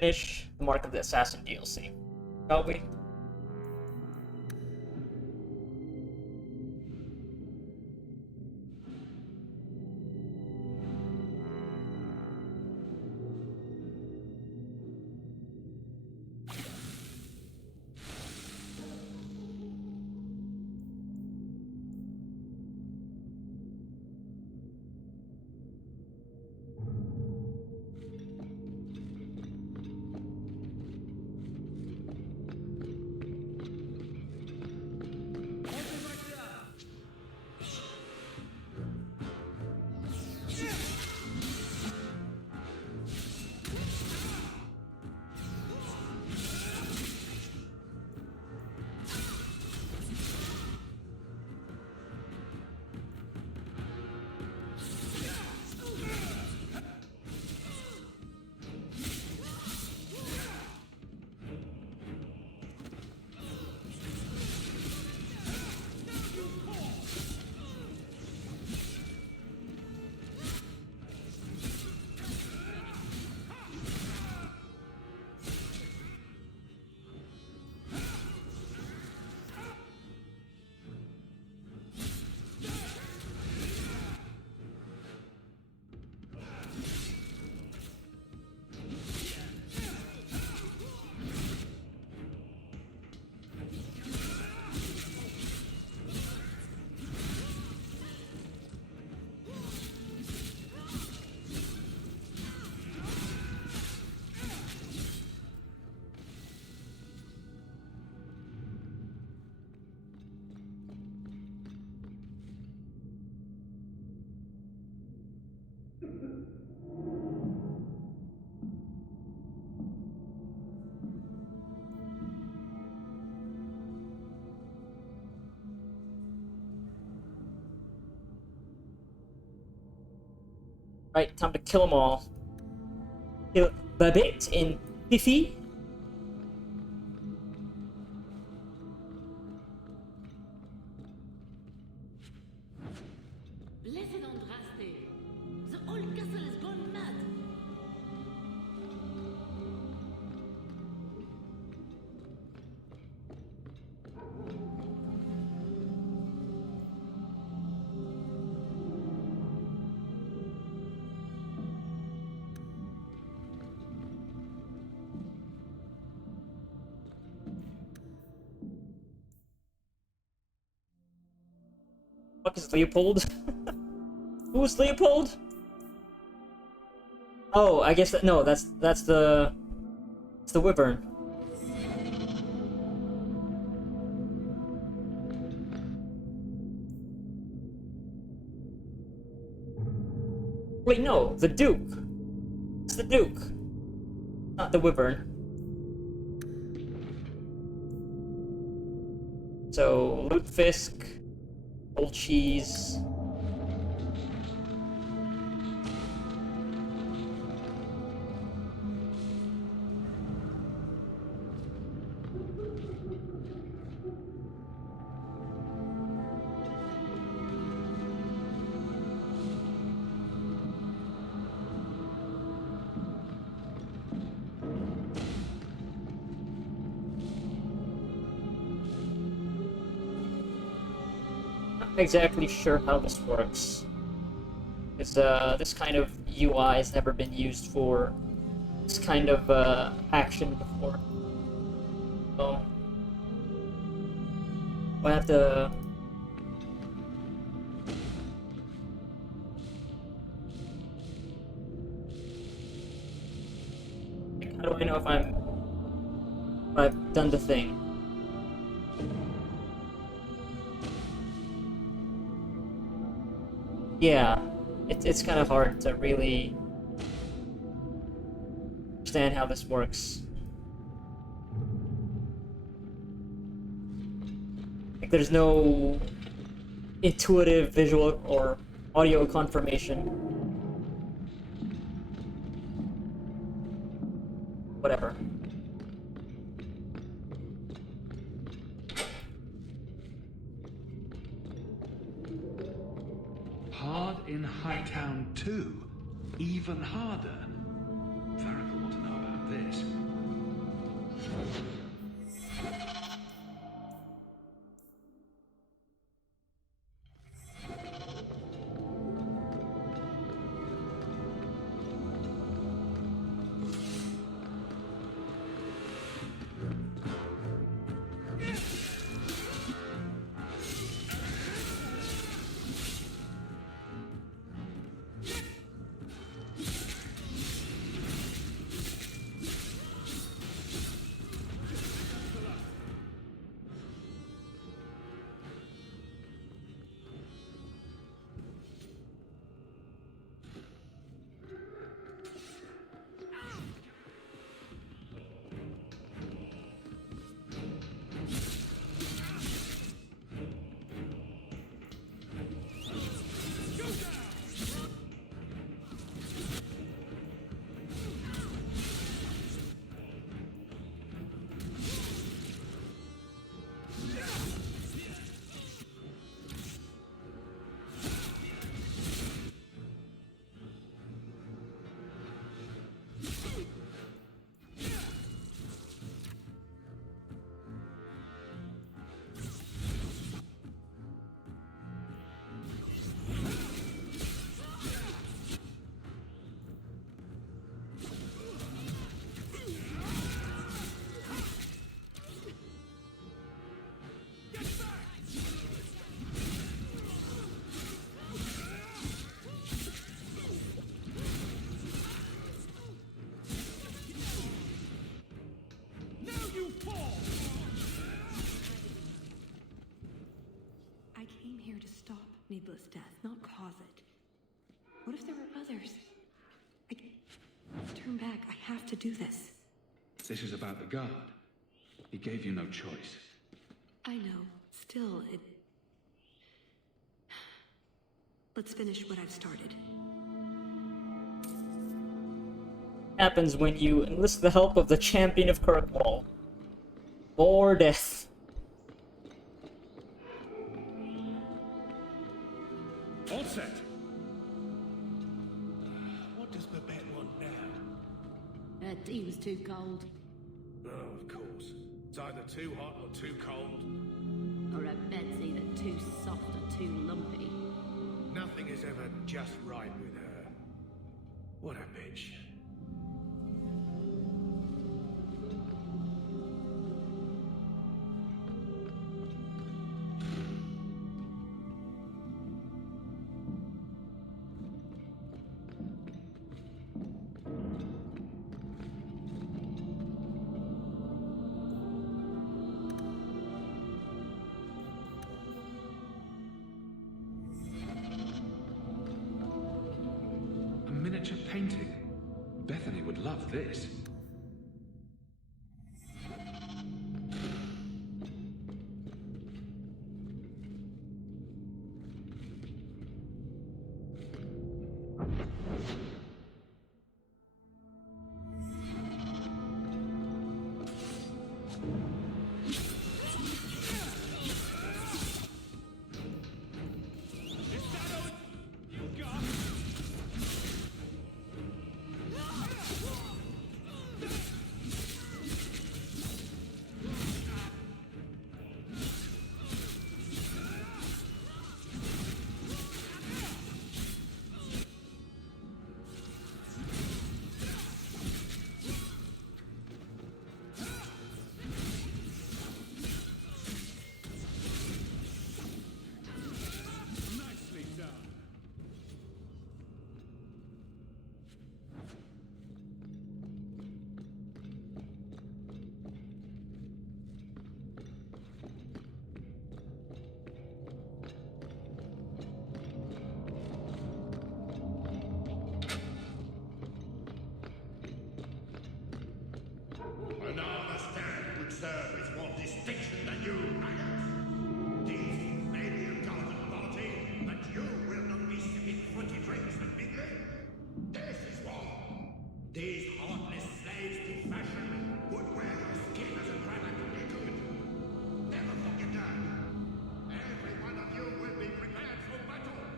finish the Mark of the Assassin DLC, shall we? Right, time to kill them all. Kill Babette and Fifi. Blessed Andraste, the whole castle has gone mad. Fuck is Leopold? Who's Leopold? Oh, I guess no, that's the it's the Wyvern. Wait, no, the Duke. It's the Duke, not the Wyvern. So Lutefisk, Old Cheese. Exactly sure how this works. Because this kind of UI has never been used for this kind of action before. So I have to. How do I know if I've done the thing? Yeah, it's kind of hard to really understand how this works. Like, there's no intuitive visual or audio confirmation. Whatever. Hard in Hightown too. Even harder. Farrakhan want to know about this. I came here to stop Neebla's death, not cause it. What if there were others? Turn back. I have to do this. This is about the guard. He gave you no choice. I know. Still, it... Let's finish what I've started. Happens when you enlist the help of the champion of Kirkwall. Or death. All set. What does Babette want now? Her tea was too cold. Oh, of course. It's either too hot or too cold. Or her bed's either too soft or too lumpy. Nothing is ever just right with her. What a bitch. A miniature painting. Bethany would love this. And now the stand would serve with more distinction than you, Ryan. This may be a garden party, but you will not be sipping fruity drinks and mingling. This is war. These heartless slaves to fashion would wear your skin as a granite liquid. Never forget that. Every one of you will be prepared for battle.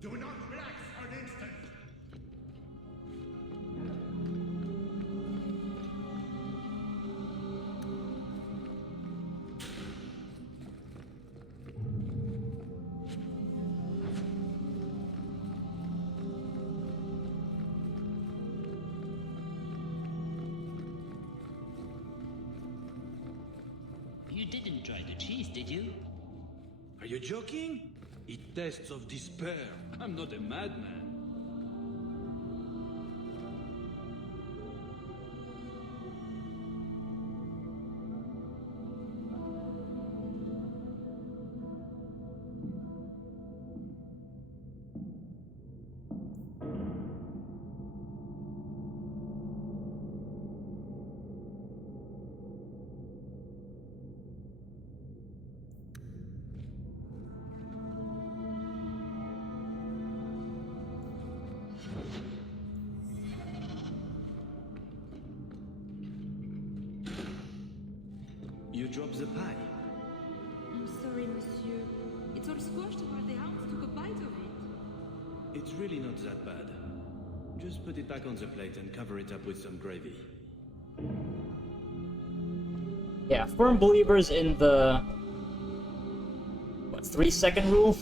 Do not relax for an instant. You didn't try the cheese, did you? Are you joking? It tastes of despair. I'm not a madman. You dropped the pie. I'm sorry, monsieur. It's all squashed while the hounds took a bite of it. It's really not that bad. Just put it back on the plate and cover it up with some gravy. Yeah, firm believers in the... what, 3-second rule?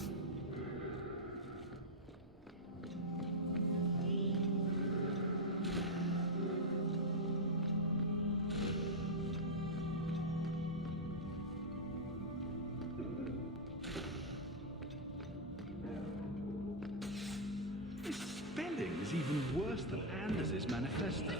This spelling is even worse than Anders' manifesto.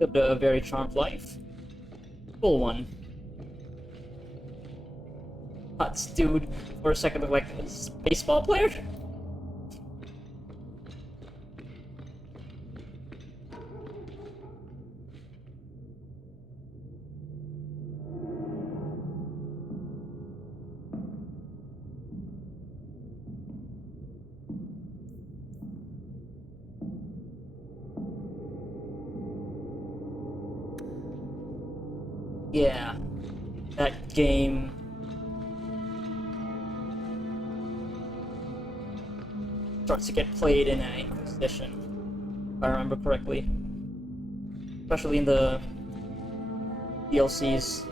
Lived a very charmed life. Full one. This dude for a second looked like a baseball player. Yeah, that game. Starts to get played in an Inquisition, if I remember correctly. Especially in the DLCs.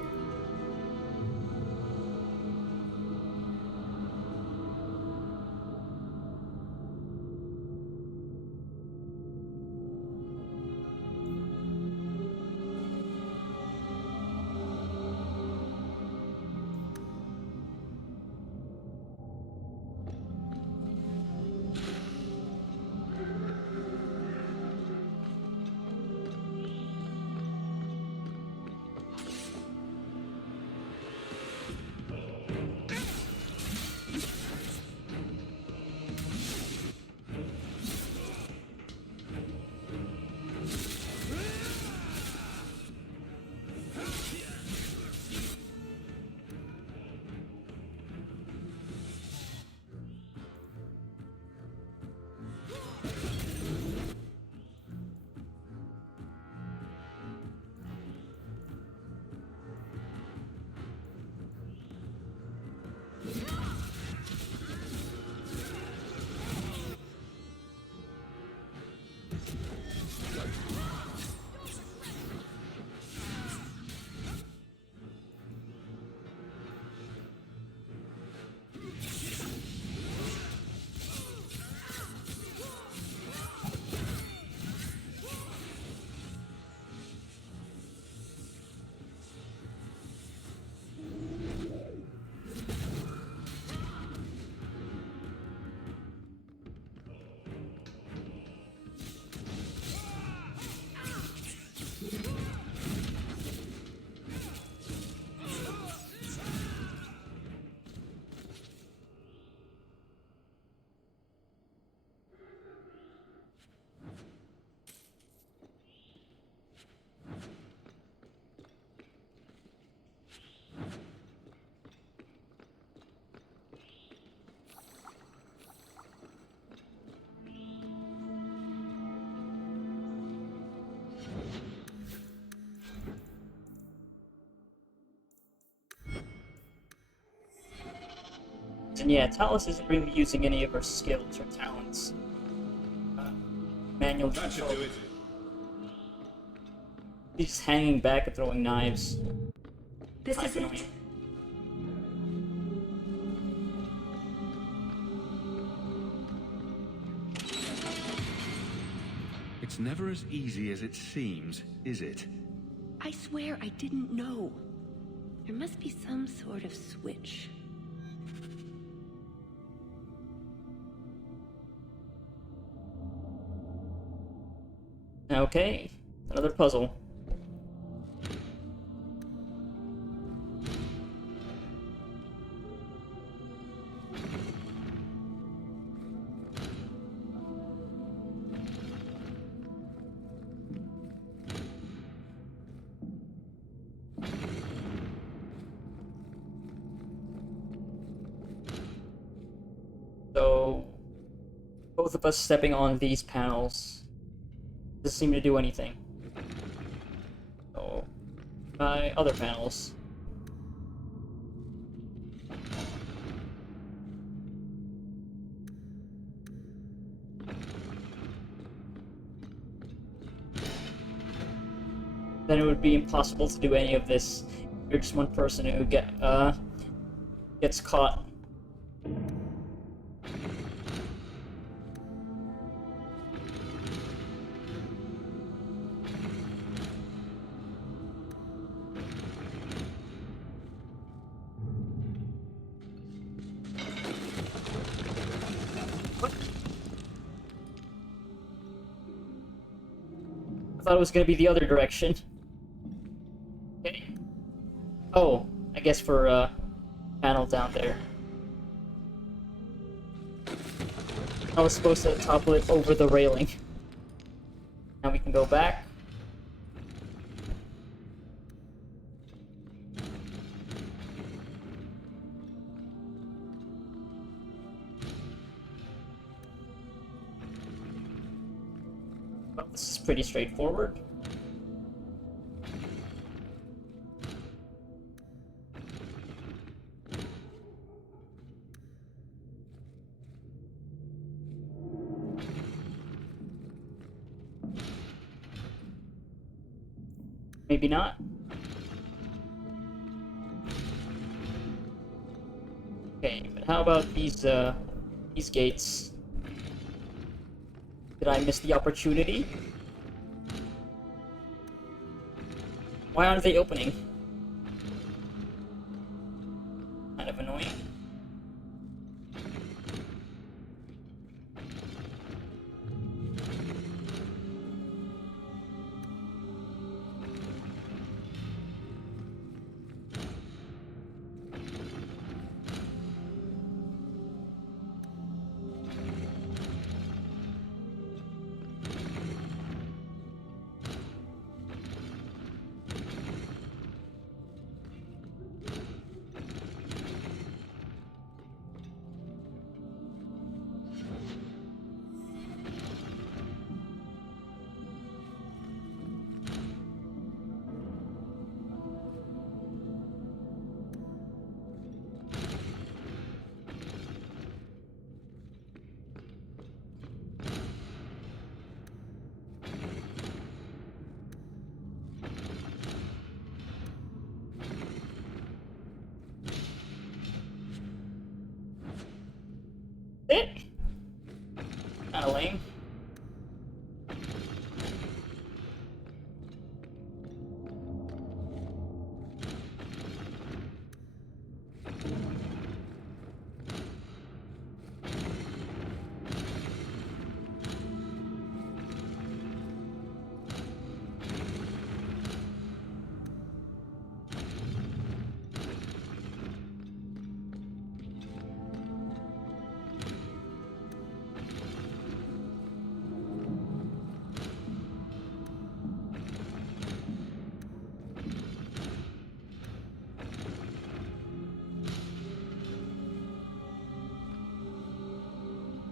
And yeah, Talus isn't really using any of her skills or talents. Manual That should control. do it. He's just hanging back and throwing knives. This is Typing it. away. It's never as easy as it seems, is it? I swear I didn't know. There must be some sort of switch. Okay, another puzzle. So, both of us stepping on these panels doesn't seem to do anything. So, my other panels. Then it would be impossible to do any of this. You're just one person who gets caught. I thought it was gonna be the other direction. Okay. Oh, I guess for panel down there. I was supposed to topple it over the railing. Now we can go back. Well, this is pretty straightforward. Maybe not. Okay, but how about these gates? Did I miss the opportunity? Why aren't they opening? Kind of annoying. It? Kinda lame.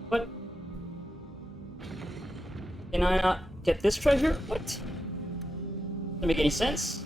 What? Can I not get this treasure? What? Doesn't make any sense.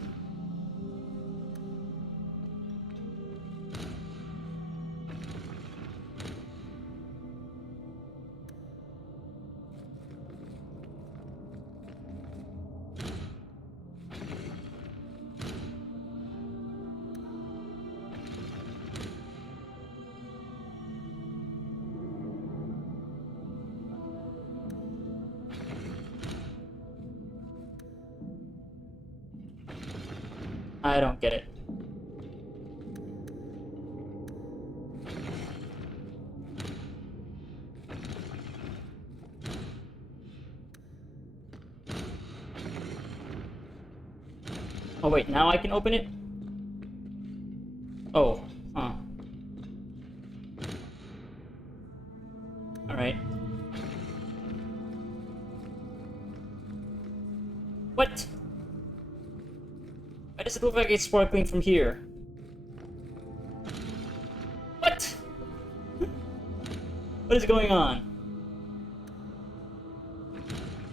I don't get it. Oh wait, now I can open it? Oh, huh. Alright. What? Why does it look like it's sparkling from here? What? What is going on?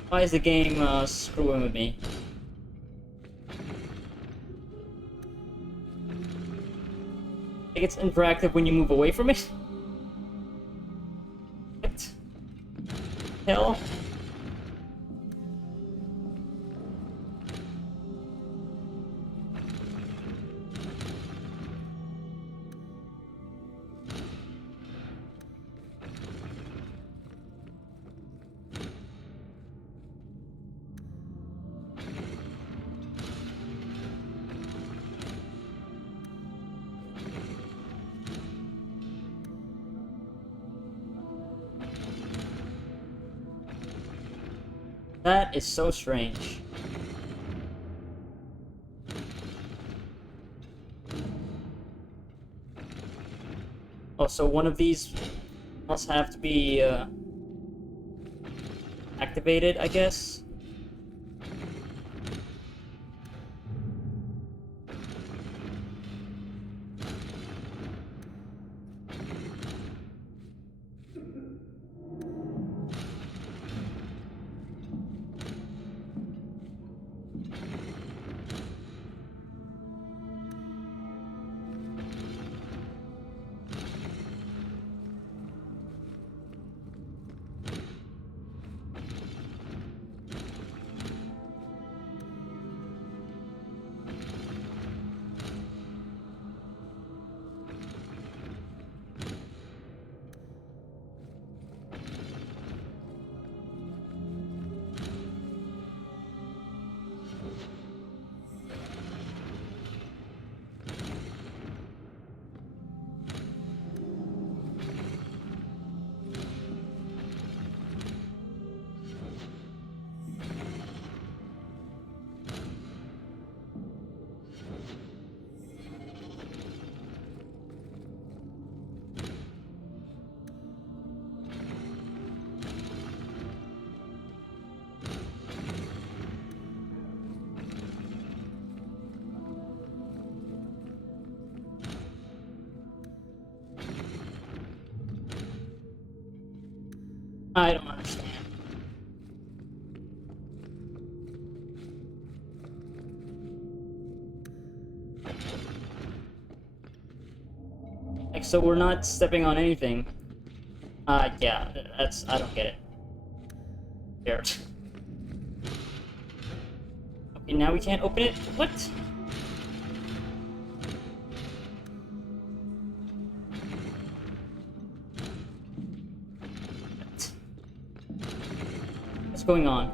Why is the game screwing with me? Like it's interactive when you move away from it? What? Hell? That is so strange. Oh, so one of these must have to be activated, I guess? I don't understand. Like, so we're not stepping on anything. Yeah, that's... I don't get it. There. Okay, now we can't open it? What? What's going on?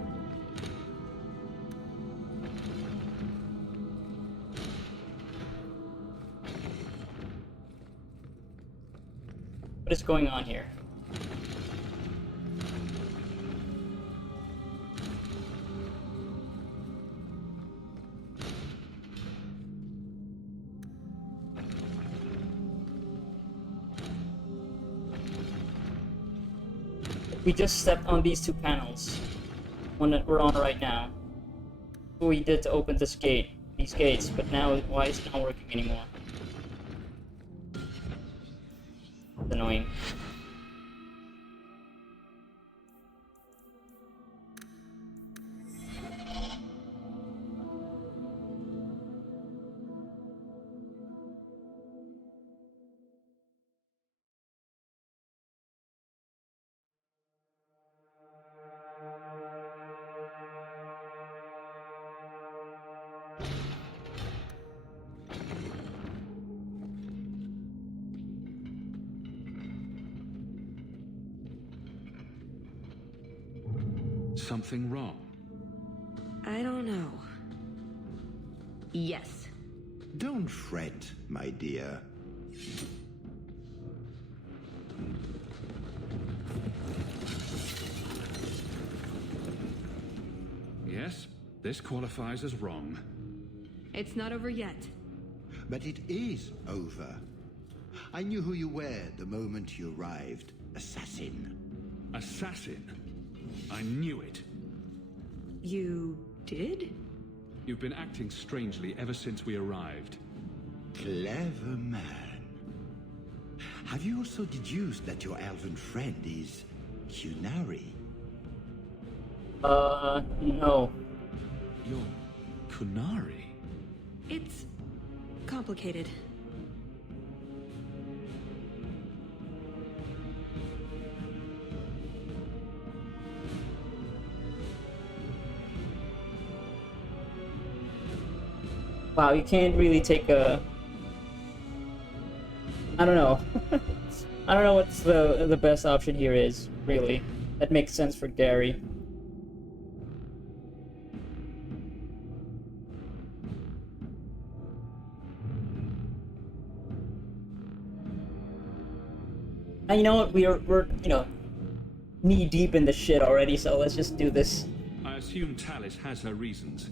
What is going on here? We just stepped on these two panels. One that we're on right now. What we did to open this gate, these gates, but now why is it not working anymore? It's annoying. Something wrong? I don't know. Yes. Don't fret, my dear. Yes, this qualifies as wrong. It's not over yet. But it is over. I knew who you were the moment you arrived. Assassin. Assassin? I knew it. You did? You've been acting strangely ever since we arrived. Clever man. Have you also deduced that your elven friend is Qunari? No. You're Qunari? It's complicated. Wow, you can't really take a... I don't know. I don't know what's the best option here is, really. That makes sense for Gary. And you know what, we're you know, knee deep in the shit already, so let's just do this. I assume Talis has her reasons.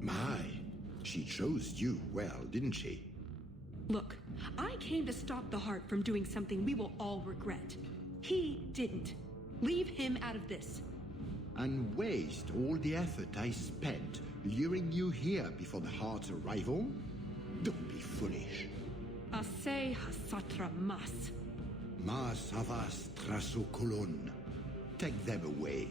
My, she chose you well, didn't she? Look, I came to stop the Heart from doing something we will all regret. He didn't. Leave him out of this. And waste all the effort I spent luring you here before the Heart's arrival? Don't be foolish. Ase hasatra mas. Ma savas trasokolon. Take them away.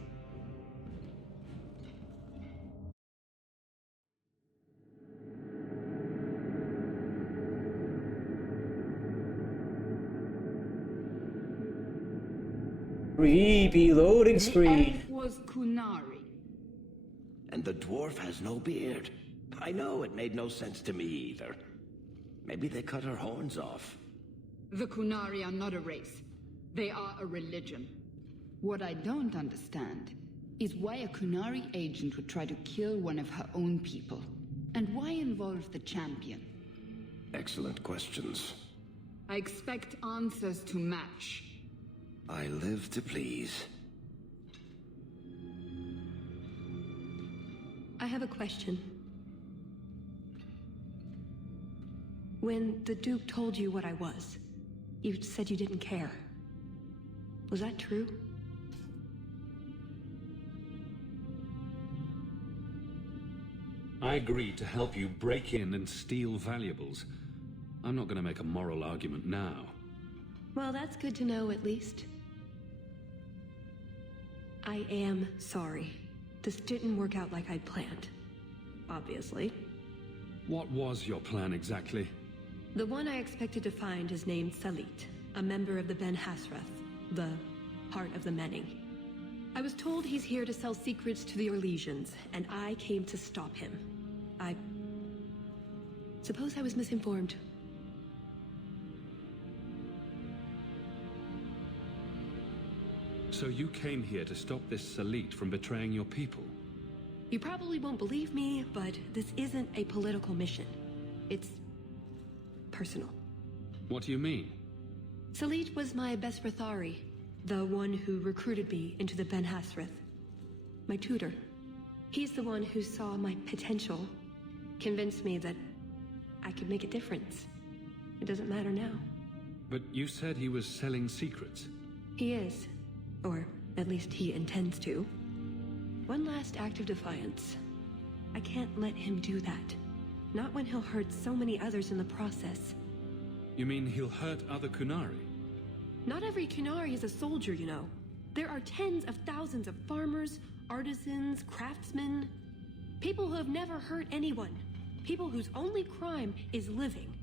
Creepy loading screen. Elf was Qunari. And the dwarf has no beard. I know, it made no sense to me either. Maybe they cut her horns off. The Qunari are not a race. They are a religion. What I don't understand is why a Qunari agent would try to kill one of her own people. And why involve the champion? Excellent questions. I expect answers to match. I live to please. I have a question. When the Duke told you what I was, you said you didn't care. Was that true? I agreed to help you break in and steal valuables. I'm not going to make a moral argument now. Well, that's good to know, at least. I am sorry. This didn't work out like I'd planned. Obviously. What was your plan exactly? The one I expected to find is named Salit, a member of the Ben Hasrath, the Heart of the Many. I was told he's here to sell secrets to the Orlesians, and I came to stop him. I suppose I was misinformed. So you came here to stop this Salit from betraying your people? You probably won't believe me, but this isn't a political mission. It's personal. What do you mean? Salit was my Besrathari, the one who recruited me into the Ben Hasrath. My tutor. He's the one who saw my potential, convinced me that I could make a difference. It doesn't matter now. But you said he was selling secrets. He is. Or at least he intends to. One last act of defiance. I can't let him do that. Not when he'll hurt so many others in the process. You mean he'll hurt other Qunari? Not every Qunari is a soldier, you know. There are tens of thousands of farmers, artisans, craftsmen. People who have never hurt anyone. People whose only crime is living.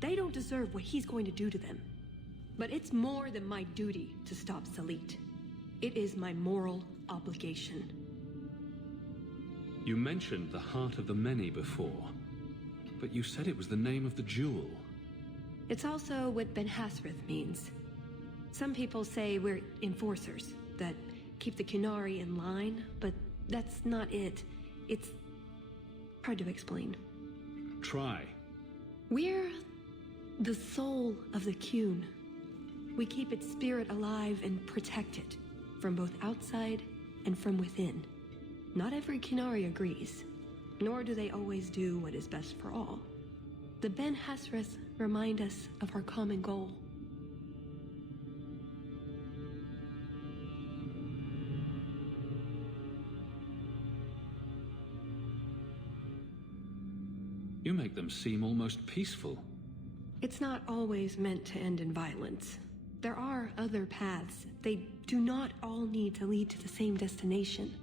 They don't deserve what he's going to do to them. But it's more than my duty to stop Salit. It is my moral obligation. You mentioned the Heart of the Many before, but you said it was the name of the jewel. It's also what Ben Hasrath means. Some people say we're enforcers, that keep the Qunari in line, but that's not it. It's hard to explain. Try. We're the soul of the Qun. We keep its spirit alive and protect it, from both outside and from within. Not every Qunari agrees, nor do they always do what is best for all. The Ben Hassrath remind us of our common goal. You make them seem almost peaceful. It's not always meant to end in violence. There are other paths. They do not all need to lead to the same destination.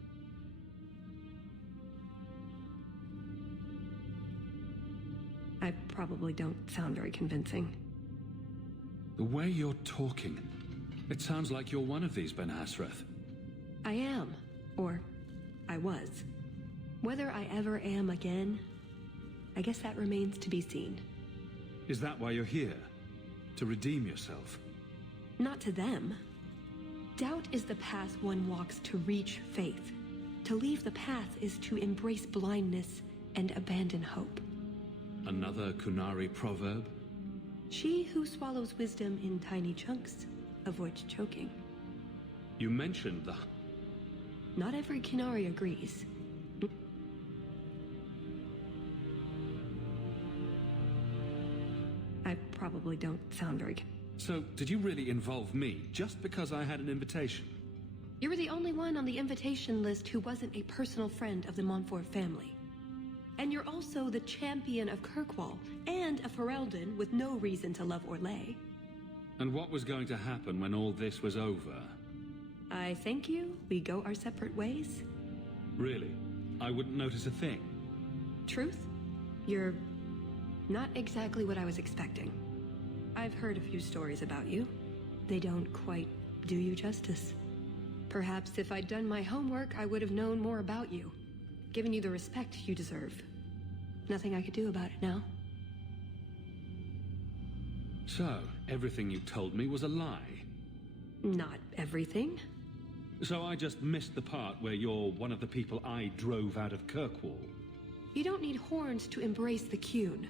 I probably don't sound very convincing. The way you're talking, it sounds like you're one of these Ben Hassrath. I am. Or I was. Whether I ever am again, I guess that remains to be seen. Is that why you're here? To redeem yourself? Not to them. Doubt is the path one walks to reach faith. To leave the path is to embrace blindness and abandon hope. Another Qunari proverb? She who swallows wisdom in tiny chunks avoids choking. You mentioned the... Not every Qunari agrees. I probably don't sound very... So, did you really involve me just because I had an invitation? You were the only one on the invitation list who wasn't a personal friend of the Montfort family. And you're also the champion of Kirkwall, and a Ferelden with no reason to love Orlais. And what was going to happen when all this was over? I thank you. We go our separate ways. Really? I wouldn't notice a thing? Truth? You're not exactly what I was expecting. I've heard a few stories about you. They don't quite do you justice. Perhaps if I'd done my homework, I would have known more about you. Given you the respect you deserve. Nothing I could do about it now. So, everything you told me was a lie? Not everything. So I just missed the part where you're one of the people I drove out of Kirkwall? You don't need horns to embrace the Qun.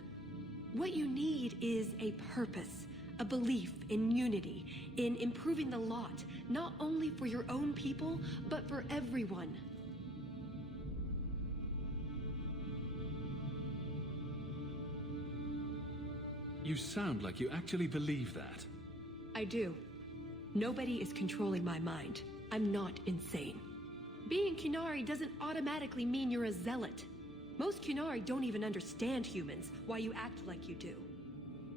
What you need is a purpose, a belief in unity, in improving the lot, not only for your own people, but for everyone. You sound like you actually believe that. I do. Nobody is controlling my mind. I'm not insane. Being Qunari doesn't automatically mean you're a zealot. Most Qunari don't even understand humans, why you act like you do.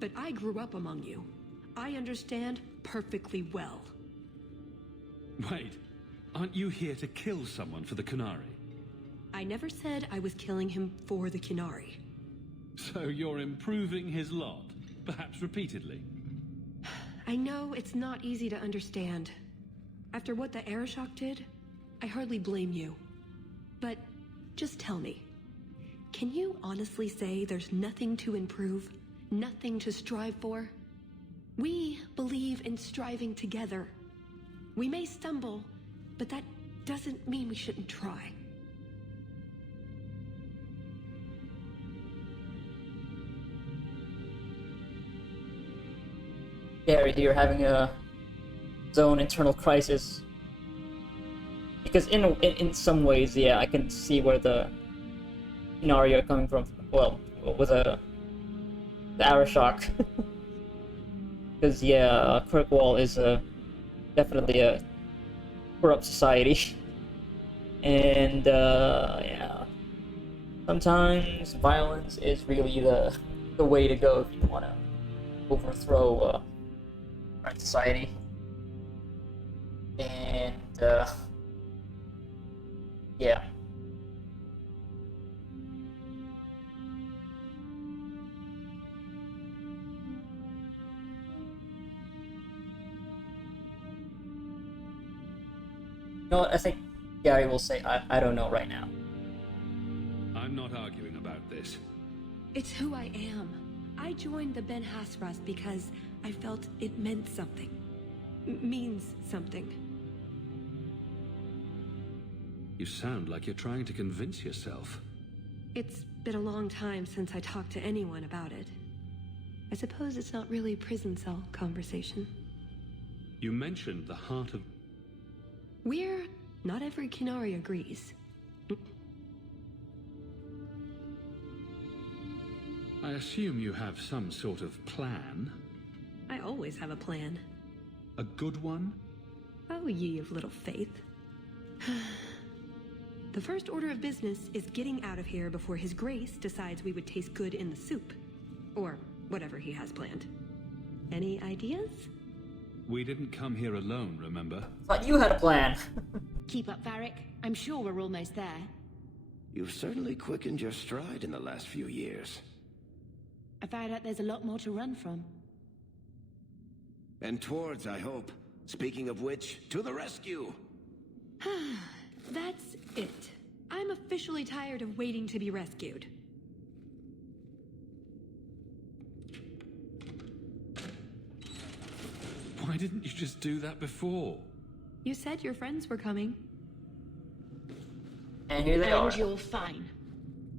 But I grew up among you. I understand perfectly well. Wait, aren't you here to kill someone for the Qunari? I never said I was killing him for the Qunari. So you're improving his lot, perhaps repeatedly? I know it's not easy to understand. After what the Arishok did, I hardly blame you. But just tell me, can you honestly say there's nothing to improve? Nothing to strive for? We believe in striving together. We may stumble, but that doesn't mean we shouldn't try. Gary here having his own internal crisis. Because in some ways, yeah, I can see where the Qunari are coming from. Well, with the Arishok. Because yeah, Kirkwall is definitely a corrupt society, and yeah, sometimes violence is really the way to go if you want to overthrow our society. And yeah. You know what, I think Gary will say, I don't know right now. I'm not arguing about this. It's who I am. I joined the Ben Hassrath because I felt it meant something. Means something. You sound like you're trying to convince yourself. It's been a long time since I talked to anyone about it. suppose it's not really prison cell conversation. You mentioned the heart of... Not every Qunari agrees. I assume you have some sort of plan? I always have a plan. A good one? Oh, ye of little faith. The first order of business is getting out of here before His Grace decides we would taste good in the soup. Or whatever he has planned. Any ideas? We didn't come here alone, remember? Thought you had a plan. Keep up, Varric. I'm sure we're almost there. You've certainly quickened your stride in the last few years. I found out there's a lot more to run from. And towards, I hope. Speaking of which, to the rescue! That's it. I'm officially tired of waiting to be rescued. Why didn't you just do that before? You said your friends were coming. And here they are. And you're fine.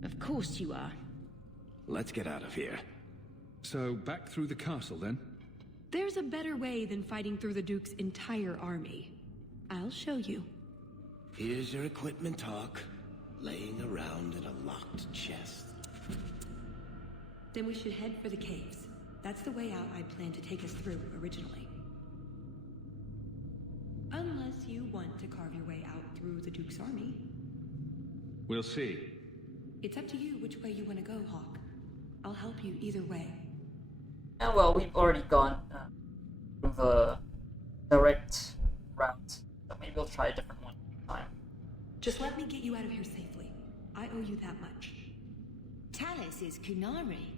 Of course you are. Let's get out of here. So, back through the castle, then? There's a better way than fighting through the Duke's entire army. I'll show you. Here's your equipment talk, laying around in a locked chest. Then we should head for the caves. That's the way out I planned to take us through originally. Unless you want to carve your way out through the Duke's army. We'll see. It's up to you which way you want to go, Hawk. I'll help you either way. And well, we've already gone through the direct route, so maybe we'll try a different one time. Just let me get you out of here safely. I owe you that much. Tallis is Qunari.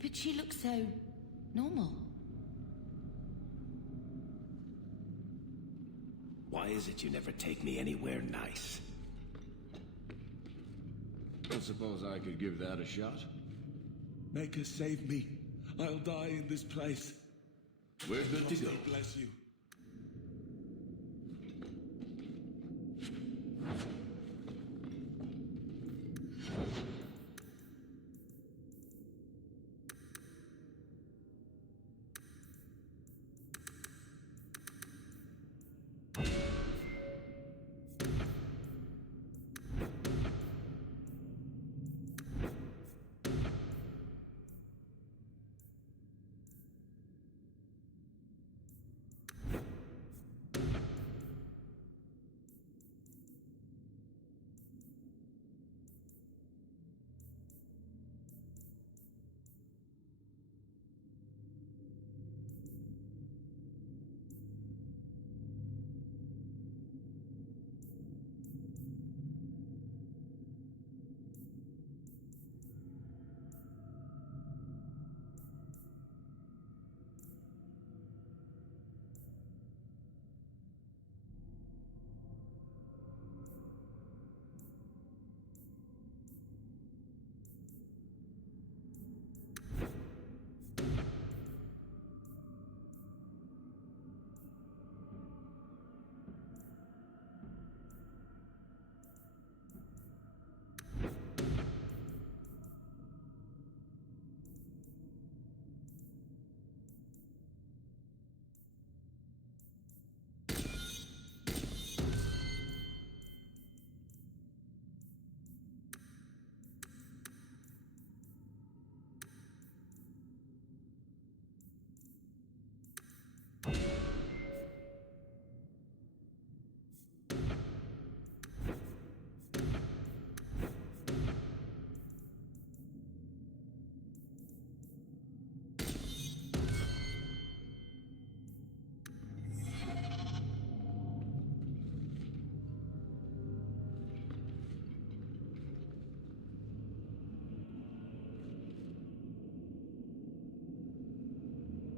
But she looks so... normal. Why is it you never take me anywhere nice? I suppose I could give that a shot. Maker, save me. I'll die in this place. We're good to go. Bless you.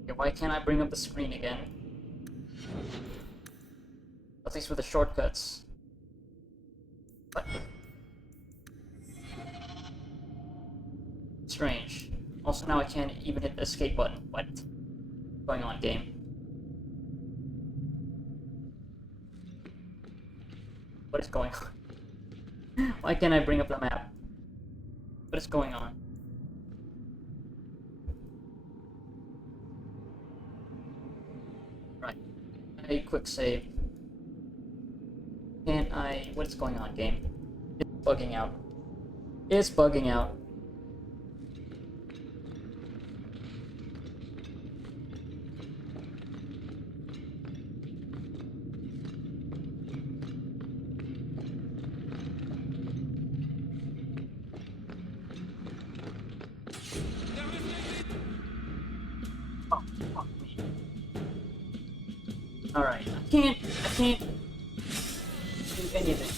Okay, why can't I bring up the screen again? At least with the shortcuts. What? Strange. Also now I can't even hit the escape button. What's going on, game? What is going on? Why can't I bring up the map? What is going on? a quick save. Can't I... What's going on, game? It's bugging out. It's bugging out. Oh, fuck me. Alright, I can't do anything.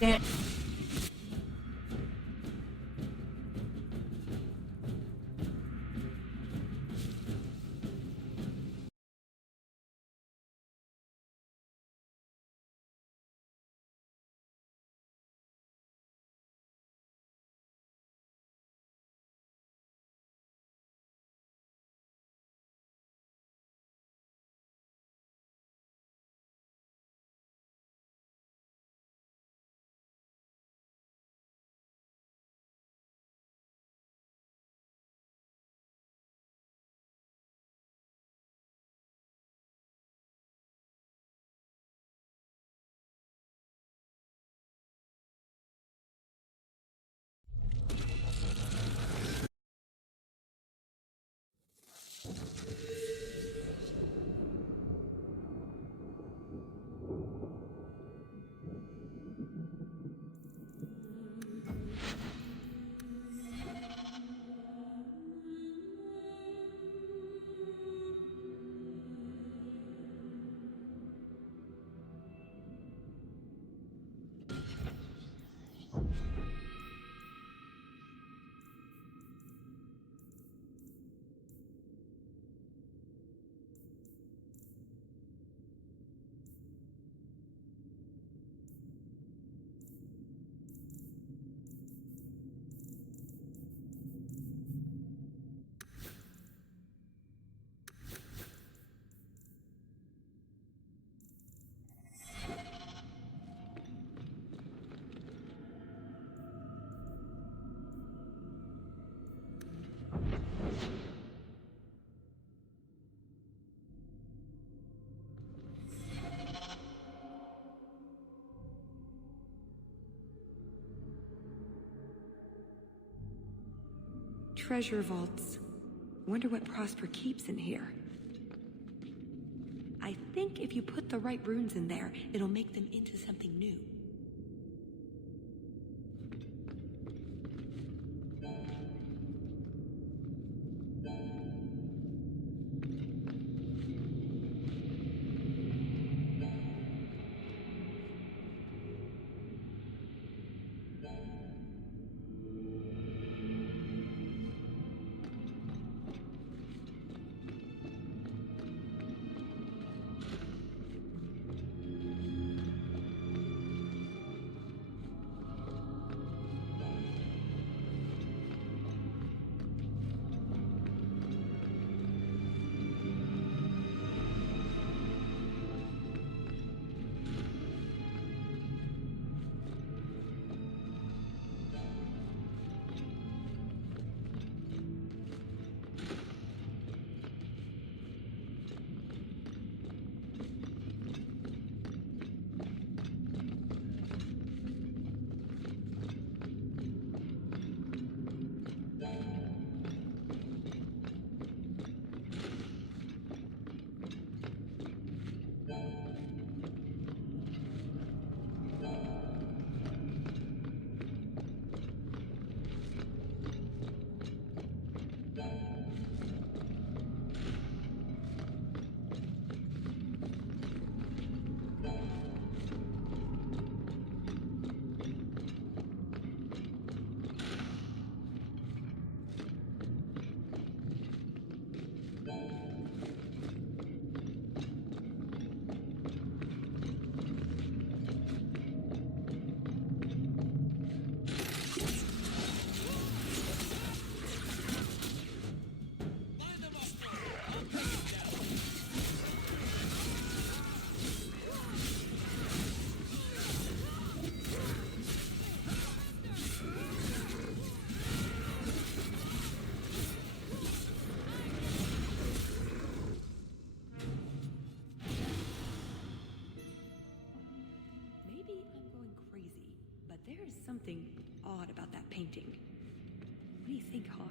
Can't. Treasure vaults. Wonder what Prosper keeps in here. I think if you put the right runes in there, it'll make them into something new. you think, Hawk?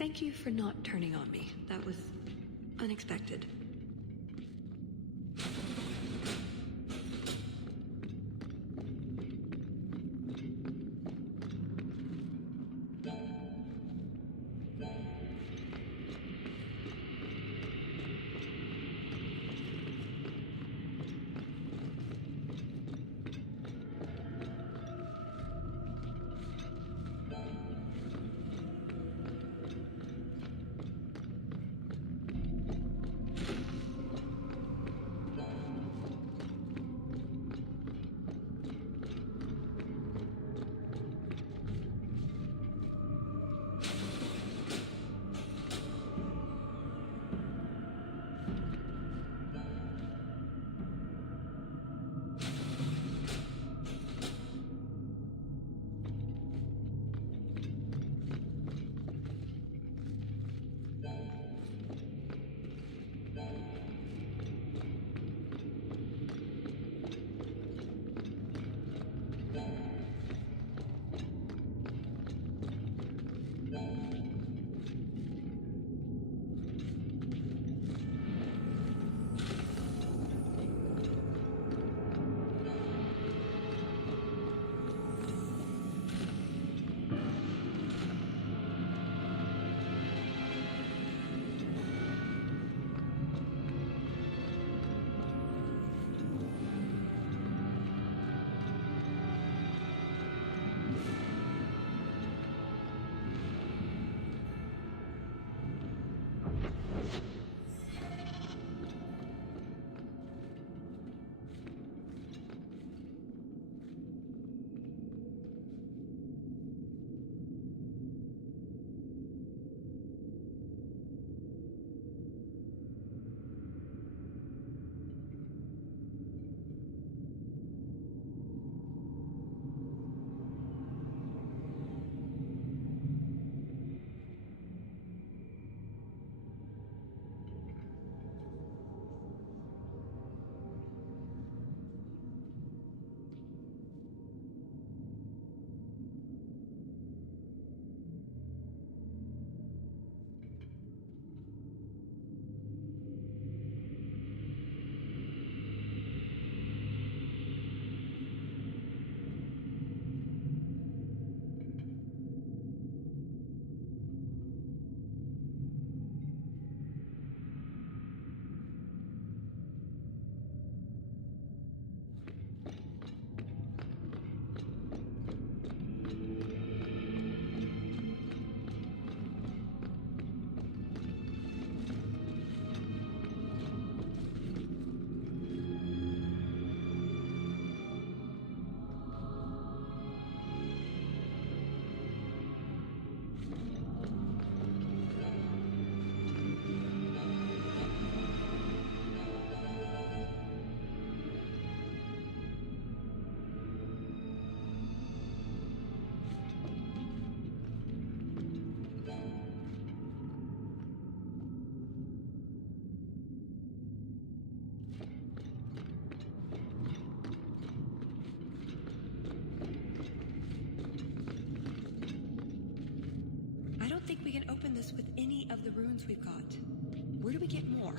Thank you for not turning on me. That was unexpected. Think we can open this with any of the runes we've got. Where do we get more?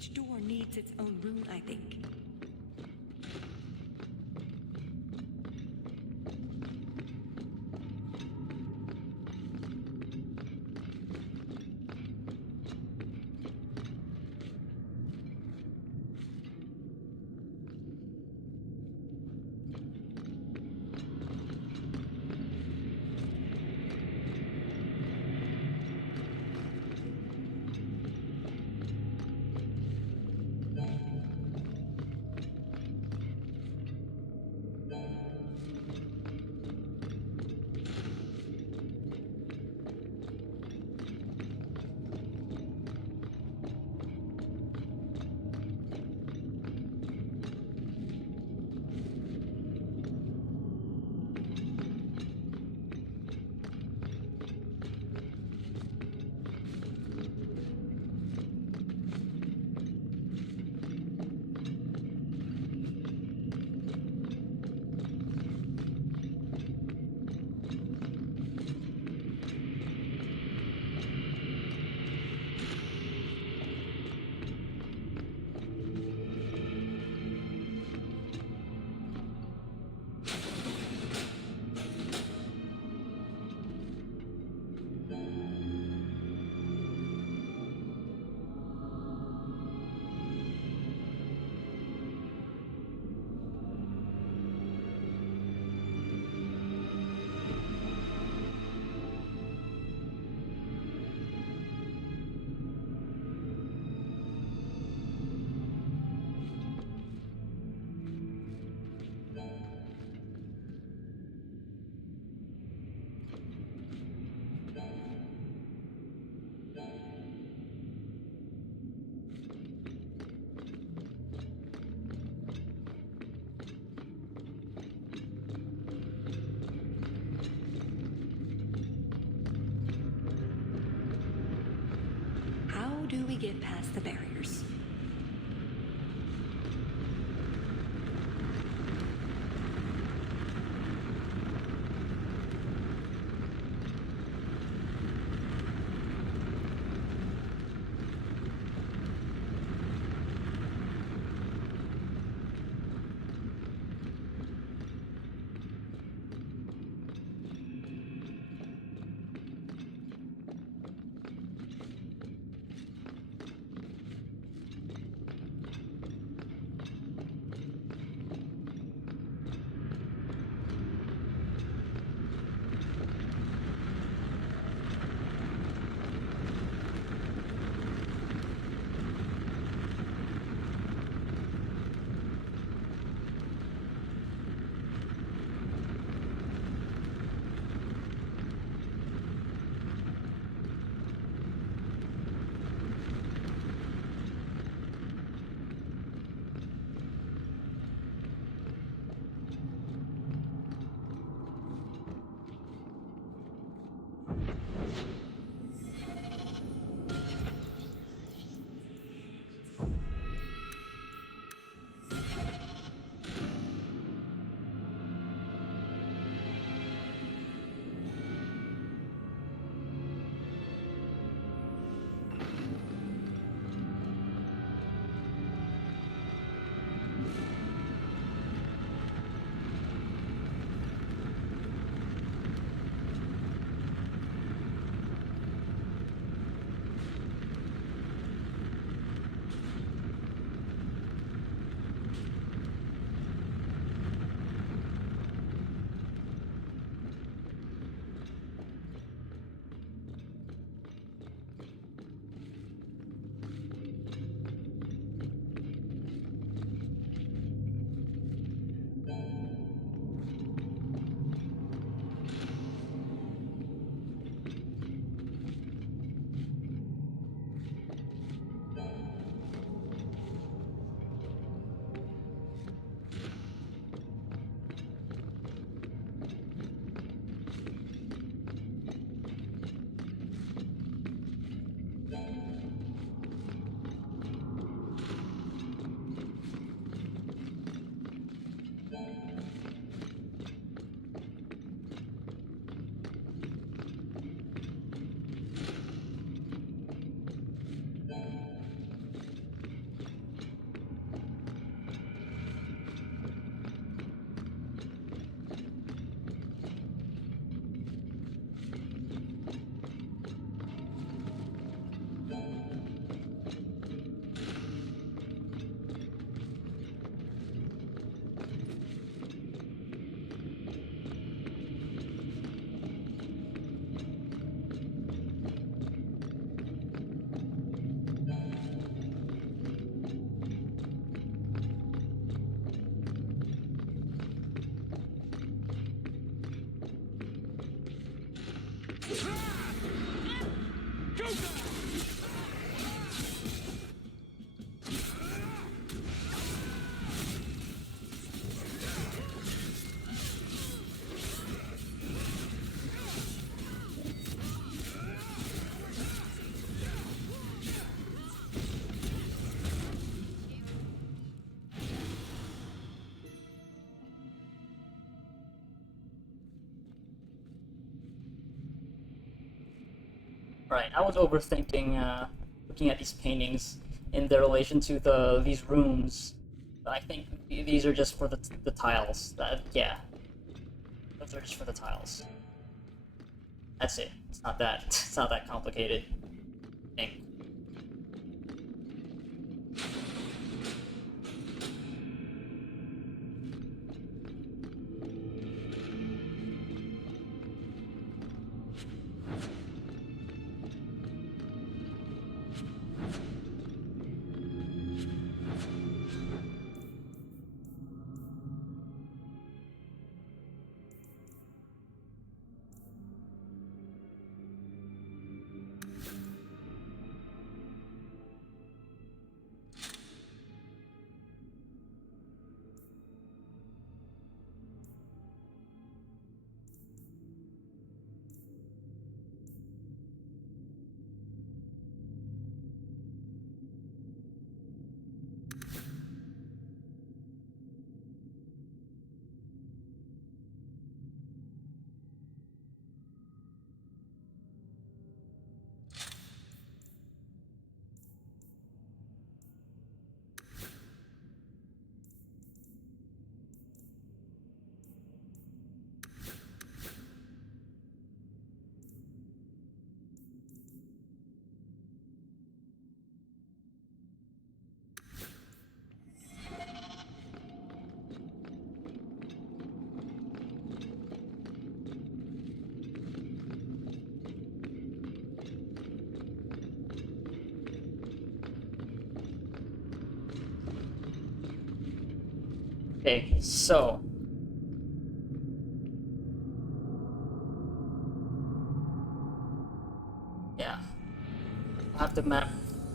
Each door needs its own rune, I think. Do we get past the barriers? Right, I was overthinking looking at these paintings in their relation to these rooms. I think these are just for the tiles. Yeah, those are just for the tiles. That's it. It's not that it's not that complicated. I think. Okay, so yeah, I'll have to map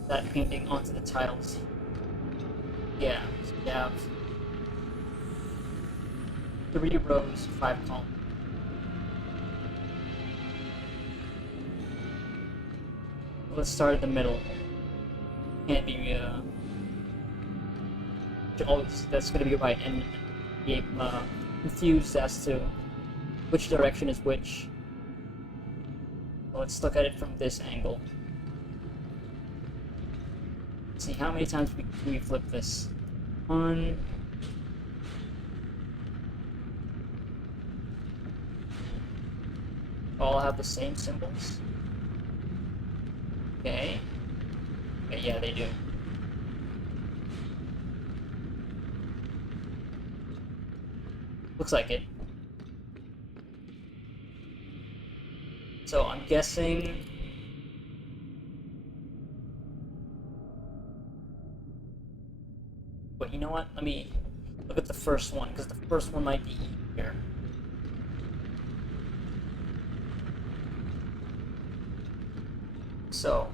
that painting onto the tiles. Yeah, so we have 3 rows, 5 columns. Let's start in the middle. Can't be always that's gonna be right and be confused as to which direction is which. So let's look at it from this angle. See how many times we flip this. 1. All have the same symbols. Okay. Okay, yeah, they do. Looks like it. So I'm guessing but you know what? Let me look at the first one, because the first one might be easier. So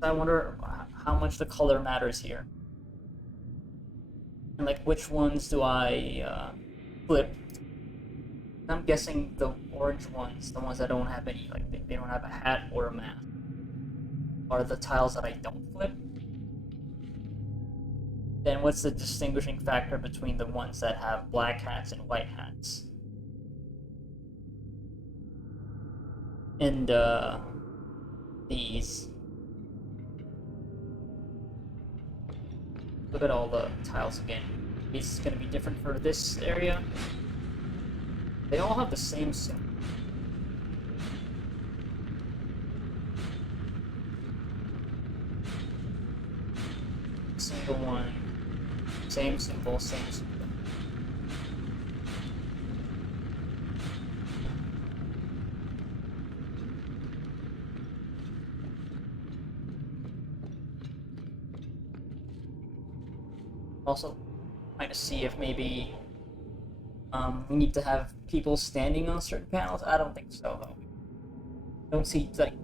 I wonder how much the color matters here. And like which ones do I flip? I'm guessing the orange ones, the ones that don't have any, like they don't have a hat or a mask, are the tiles that I don't flip. Then what's the distinguishing factor between the ones that have black hats and white hats? And these. Look at all the tiles again. It's going to be different for this area. They all have the same symbol. Single one. Same symbol, same symbol. Also, trying to see if maybe We need to have people standing on certain panels. I don't think so, though. I don't see like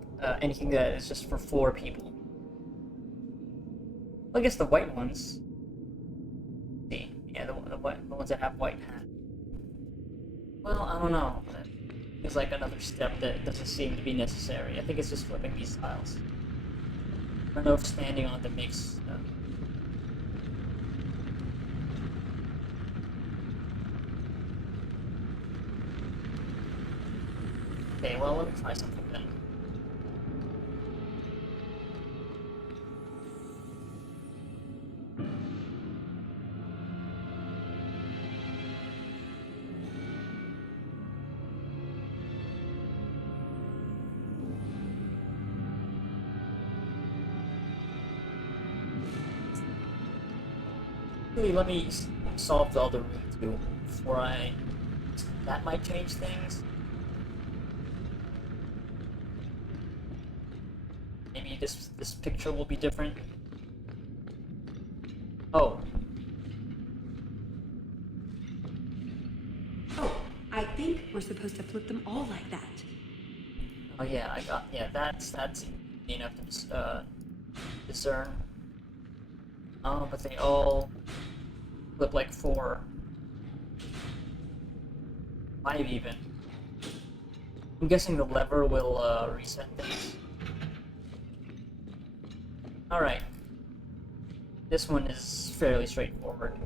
anything that is just for 4 people. Well, I guess the white ones. See, yeah, the ones that have white hats. Well, I don't know. It's like another step that doesn't seem to be necessary. I think it's just flipping these tiles. I don't know if standing on them makes. Okay, well, let me try something then. Let me solve the other room too before I. That might change things. Maybe this picture will be different. Oh. Oh, I think we're supposed to flip them all like that. Oh yeah, that's enough to discern. Oh, but they all flip like 4. 5 even. I'm guessing the lever will reset things. Alright. This one is fairly straightforward.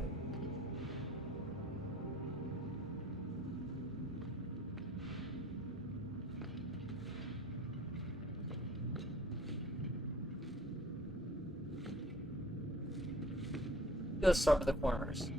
Let's start with the corners.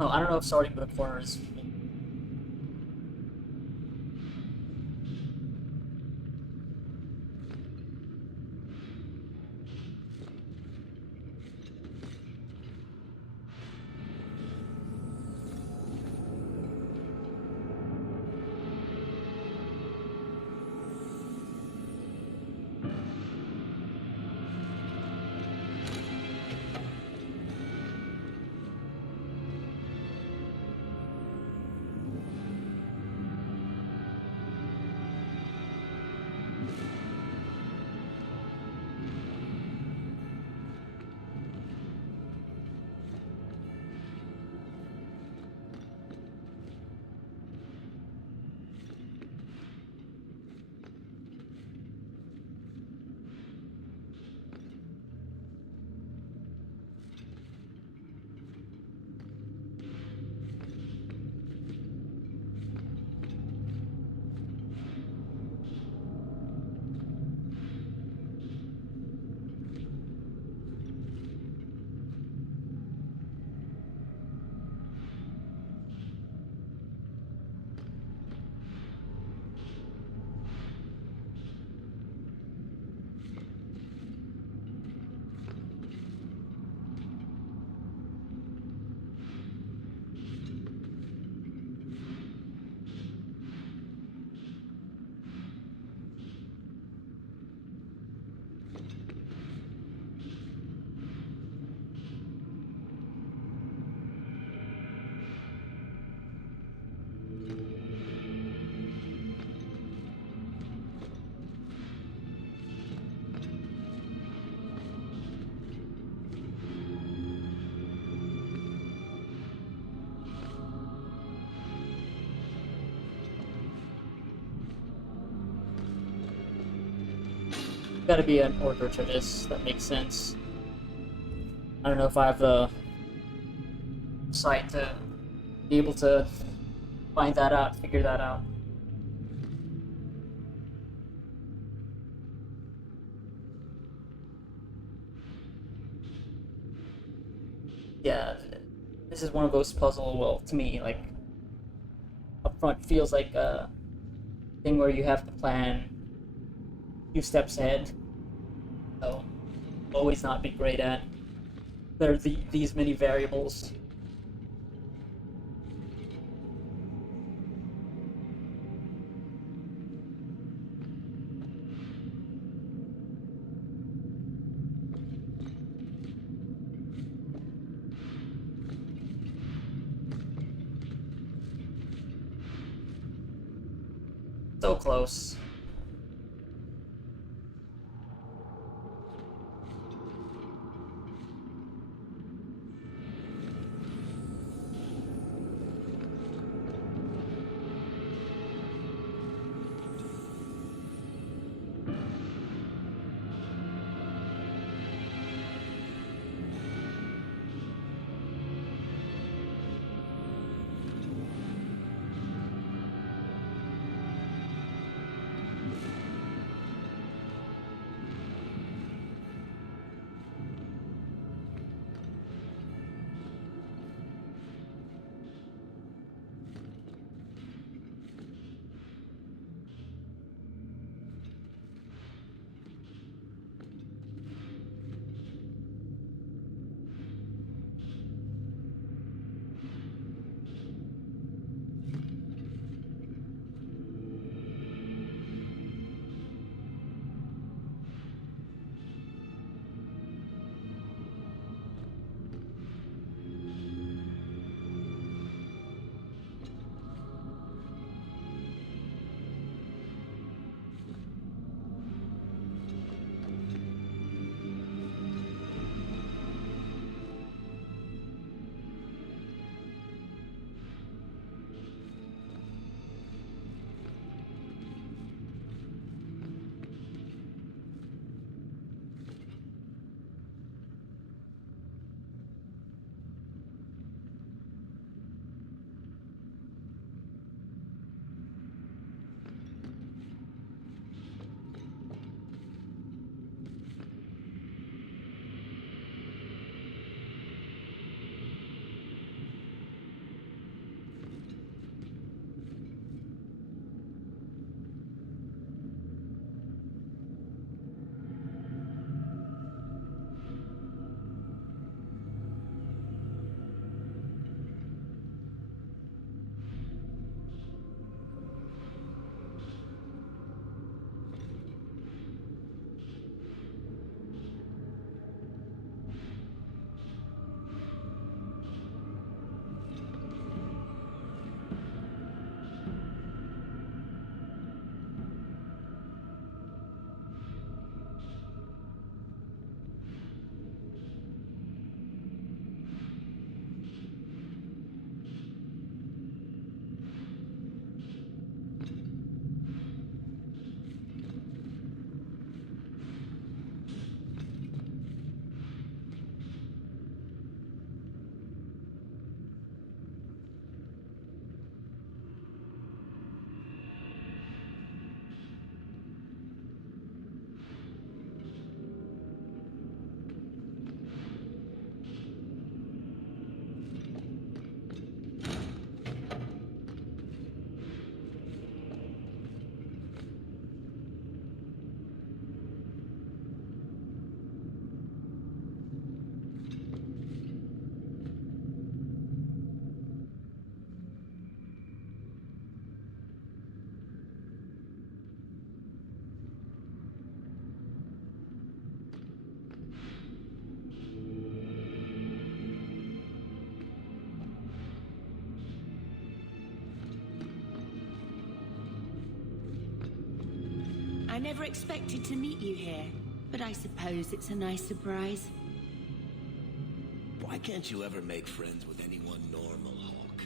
Oh, I don't know if starting with the corners. Gotta be an order to this that makes sense. I don't know if I have the sight to be able to find that out, figure that out. Yeah, this is one of those puzzle, well, to me, like, up front feels like a thing where you have to plan a few steps ahead. So, always not be great at. There are these many variables. So close. I never expected to meet you here, but I suppose it's a nice surprise. Why can't you ever make friends with anyone normal, Hawk?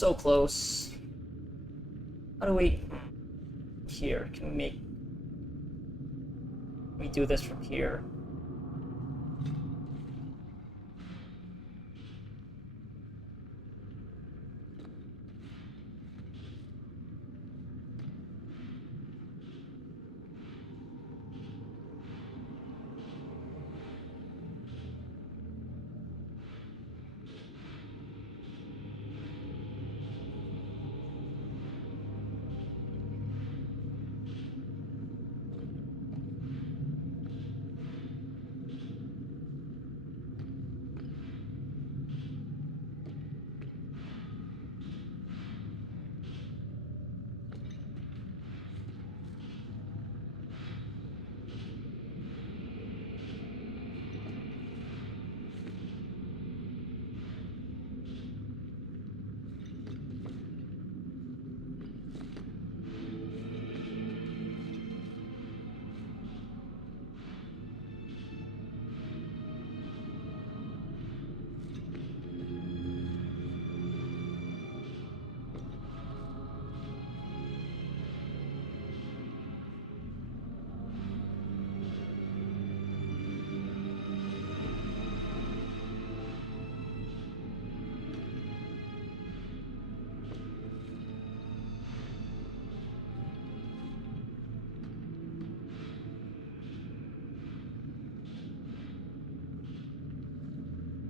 So close. How do we... Here, can we do this from here?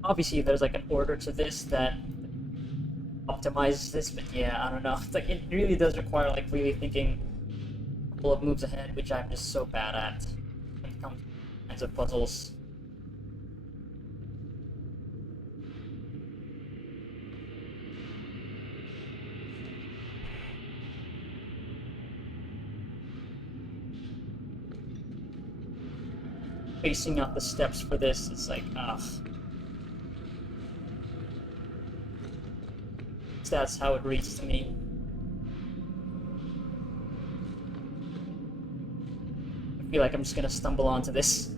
Obviously, there's like an order to this that optimizes this, but yeah, I don't know. It's like it really does require like really thinking a couple of moves ahead, which I'm just so bad at when it comes to these kinds of puzzles. Spacing out the steps for this is like, ugh. That's how it reads to me. I feel like I'm just gonna stumble onto this.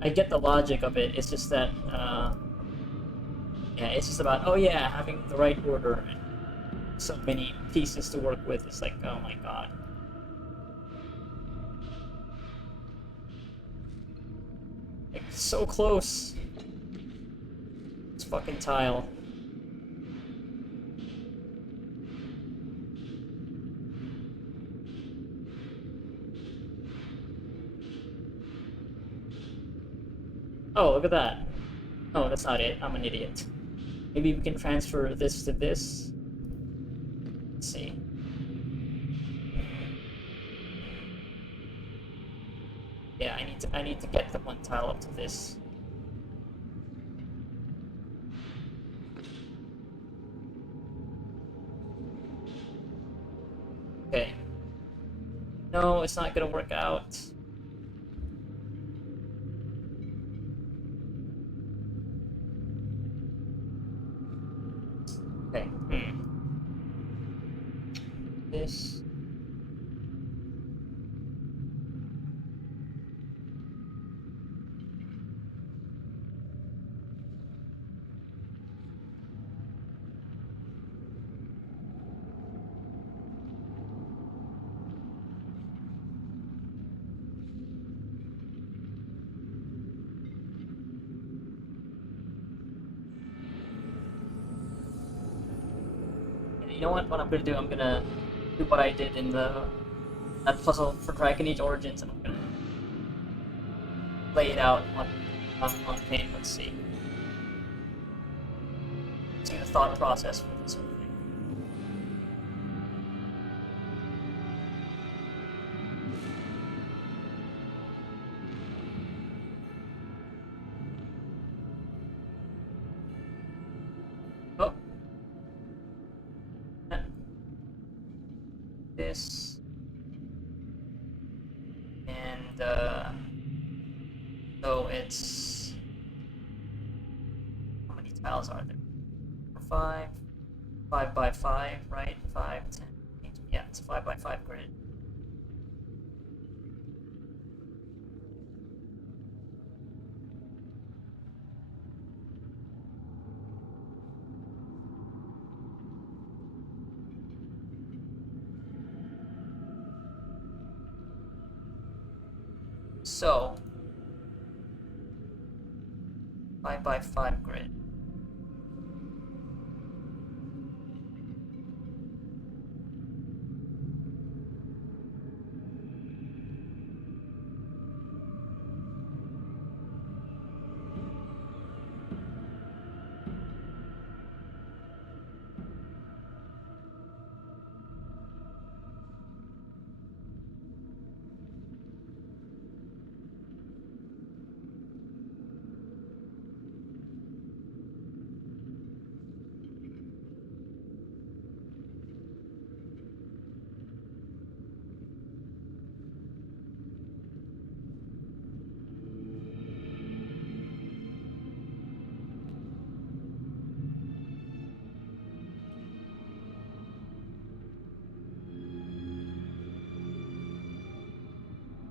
I get the logic of it, it's just that, yeah, it's just about, oh yeah, having the right order and so many pieces to work with. It's like, oh my god. Like, so close. This fucking tile. Oh, look at that. Oh, that's not it. I'm an idiot. Maybe we can transfer this to this. Let's see. Yeah, I need to get the one tile up to this. Okay. No, it's not gonna work out. Okay. This. You know what? What I'm gonna do? I'm gonna do what I did in that puzzle for Dragon Age Origins, and I'm gonna lay it out on paint. Let's see. See the thought process for this whole thing. Oh. This. And, so it's... How many tiles are there? 5? 5 by 5, right? 5, 10, 8, yeah, it's a 5 by 5 grid. So 5x5 grid.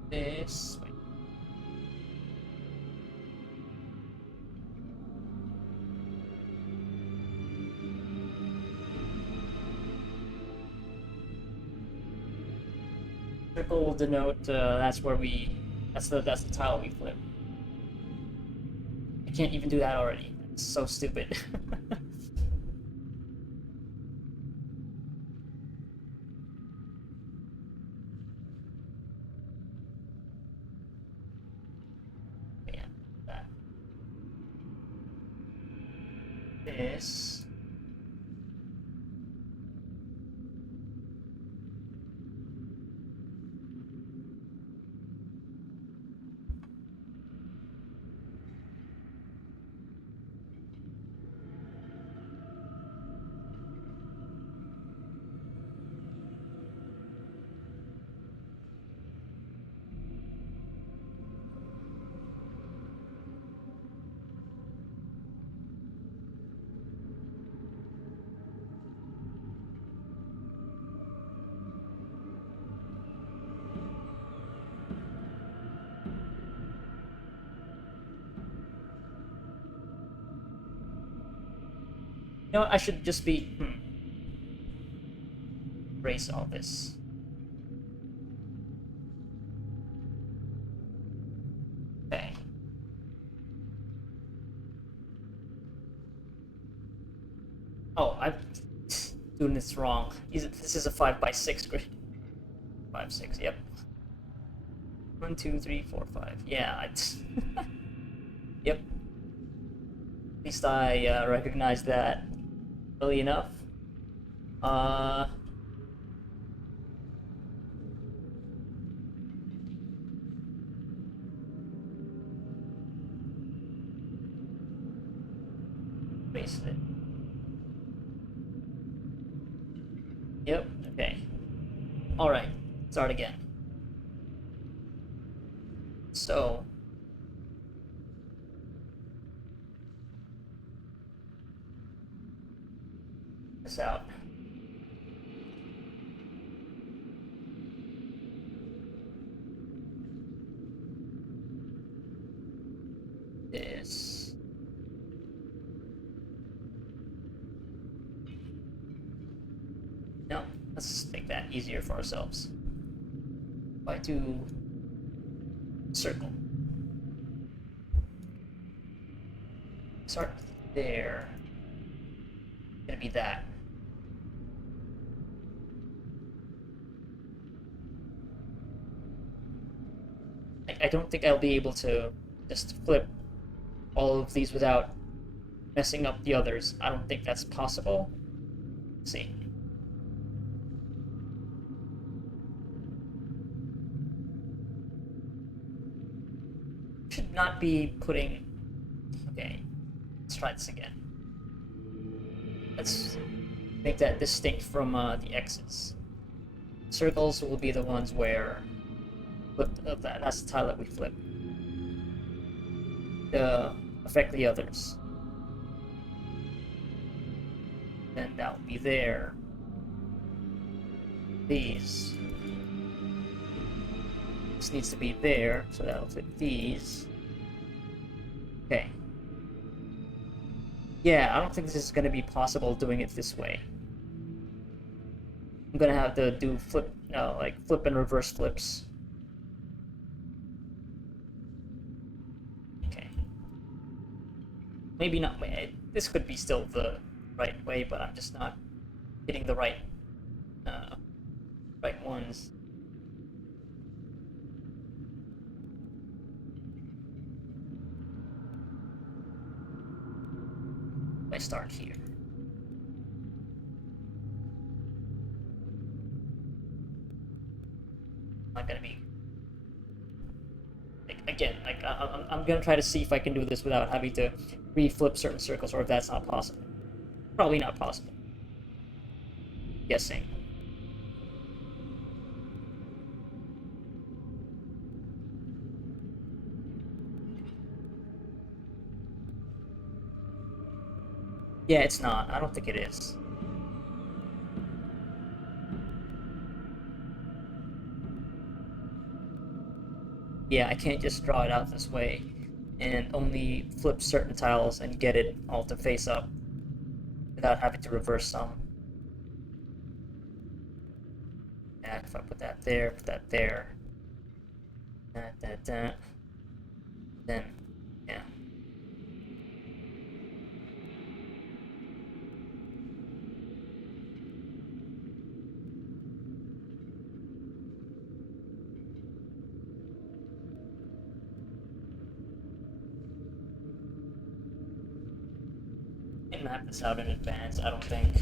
This way. Circle will denote that's where that's the tile we flip. I can't even do that already. It's so stupid. Yeah, that. This. You know what, I should just be... erase all this. Okay. Oh, I'm doing this wrong. This is a 5x6 grid. 5, 6, yep. 1, 2, 3, 4, 5. Yeah, yep. At least I recognize that early enough. Erase it. Yep, okay. Alright, start again. So this out. This. No, let's make that easier for ourselves. If I do circle. Start there. It's gonna be that. I don't think I'll be able to just flip all of these without messing up the others. I don't think that's possible. Let's see. Should not be putting... Okay, let's try this again. Let's make that distinct from the X's. Circles will be the ones where that's the tile that we flip. Affect the others. Then that will be there. These. This needs to be there, so that'll fit these. Okay. Yeah, I don't think this is going to be possible doing it this way. I'm going to have to do flip and reverse flips. Maybe not. This could be still the right way, but I'm just not hitting the right ones. I start here. I'm gonna be again. I'm gonna try to see if I can do this without having to reflip certain circles, or if that's not possible. Probably not possible. Guessing. Yeah, it's not. I don't think it is. Yeah, I can't just draw it out this way and only flip certain tiles and get it all to face up without having to reverse some. And if I put that there, then, yeah. Can't map this out in advance, I don't think.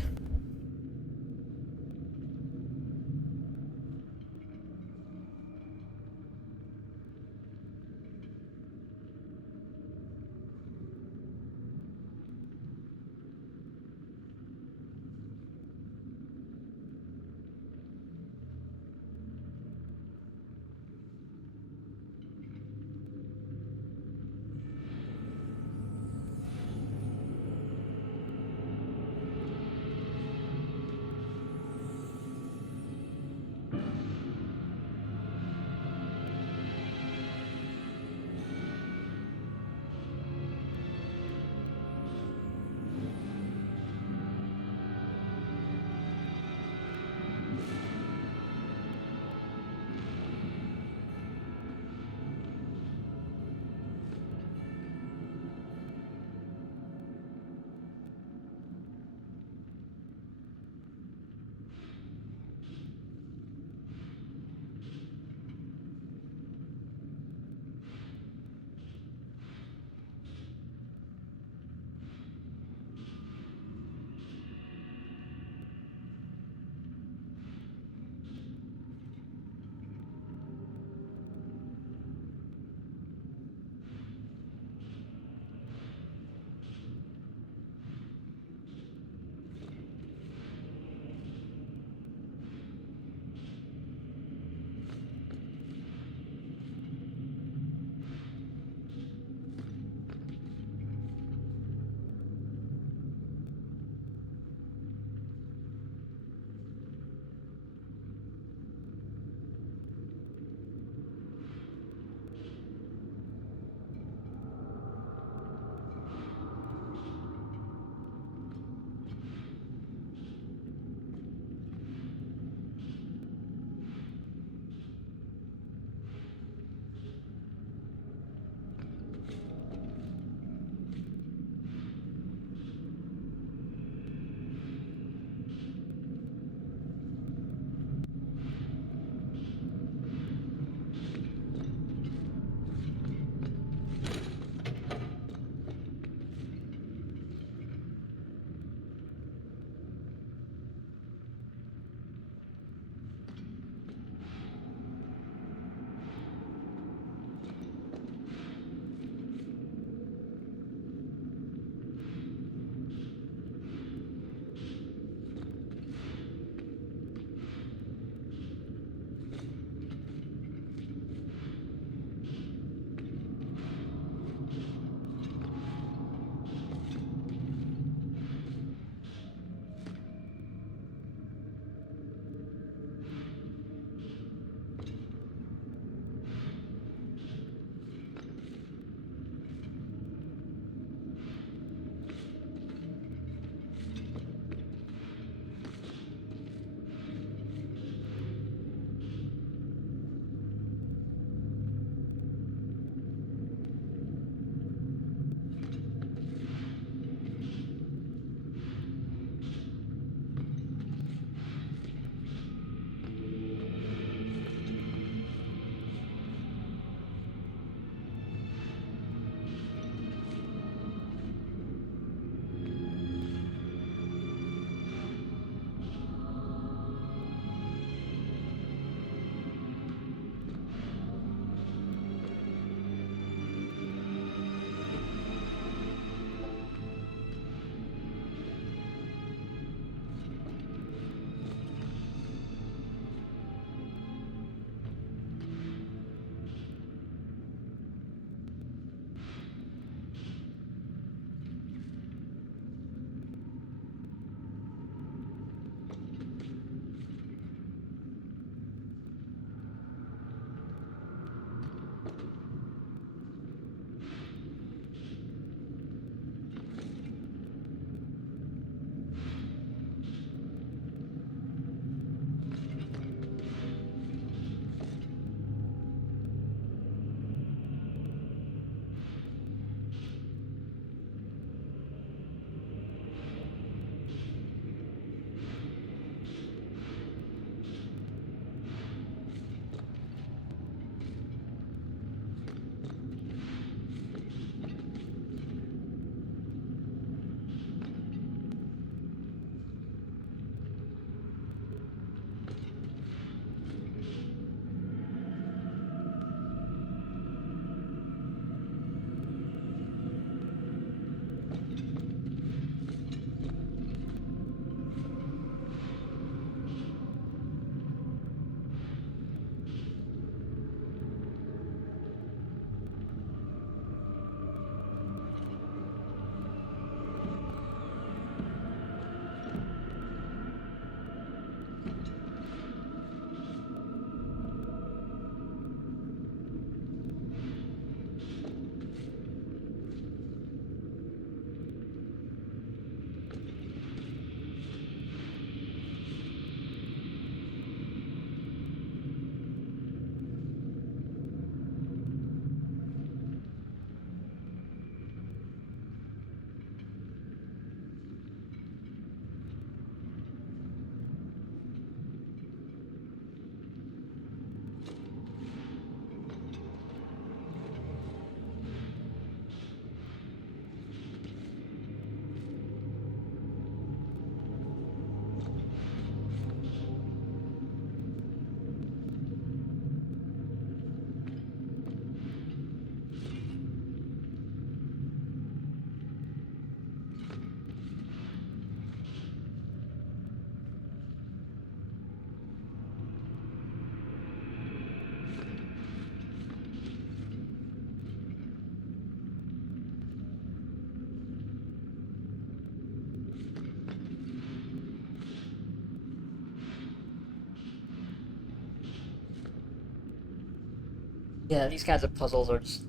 Yeah, these kinds of puzzles are just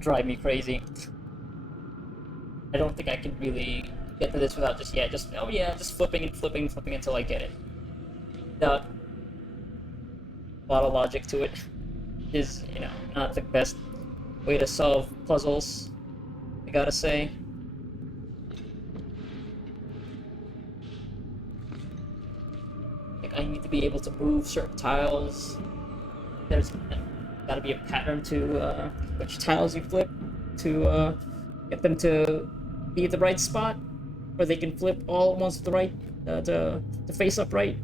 drive me crazy. I don't think I can really get to this without just just flipping and flipping and flipping until I get it. Without a lot of logic to it is, not the best way to solve puzzles, I gotta say. Like, I need to be able to move certain tiles. There's gotta be a pattern to which tiles you flip to get them to be at the right spot, or they can flip all at once to the right, to face up right.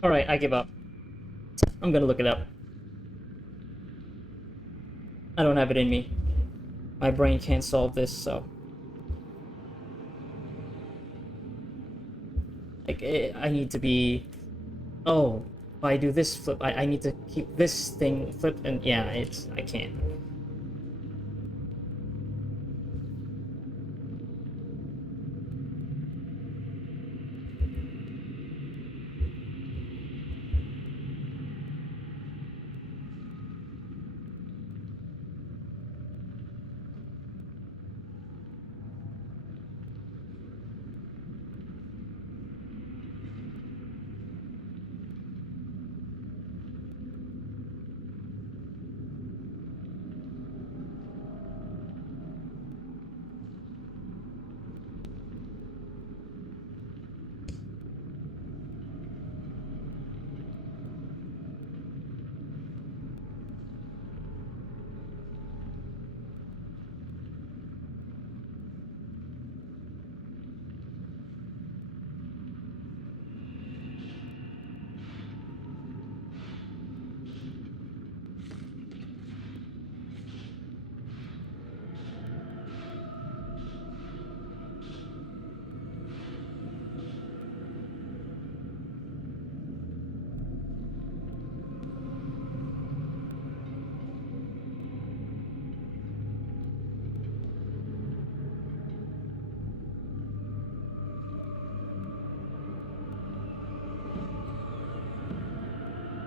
Alright, I give up. I'm gonna look it up. I don't have it in me. My brain can't solve this, so... Like, I need to be... Oh, if I do this flip, I need to keep this thing flipped, and yeah, I can't.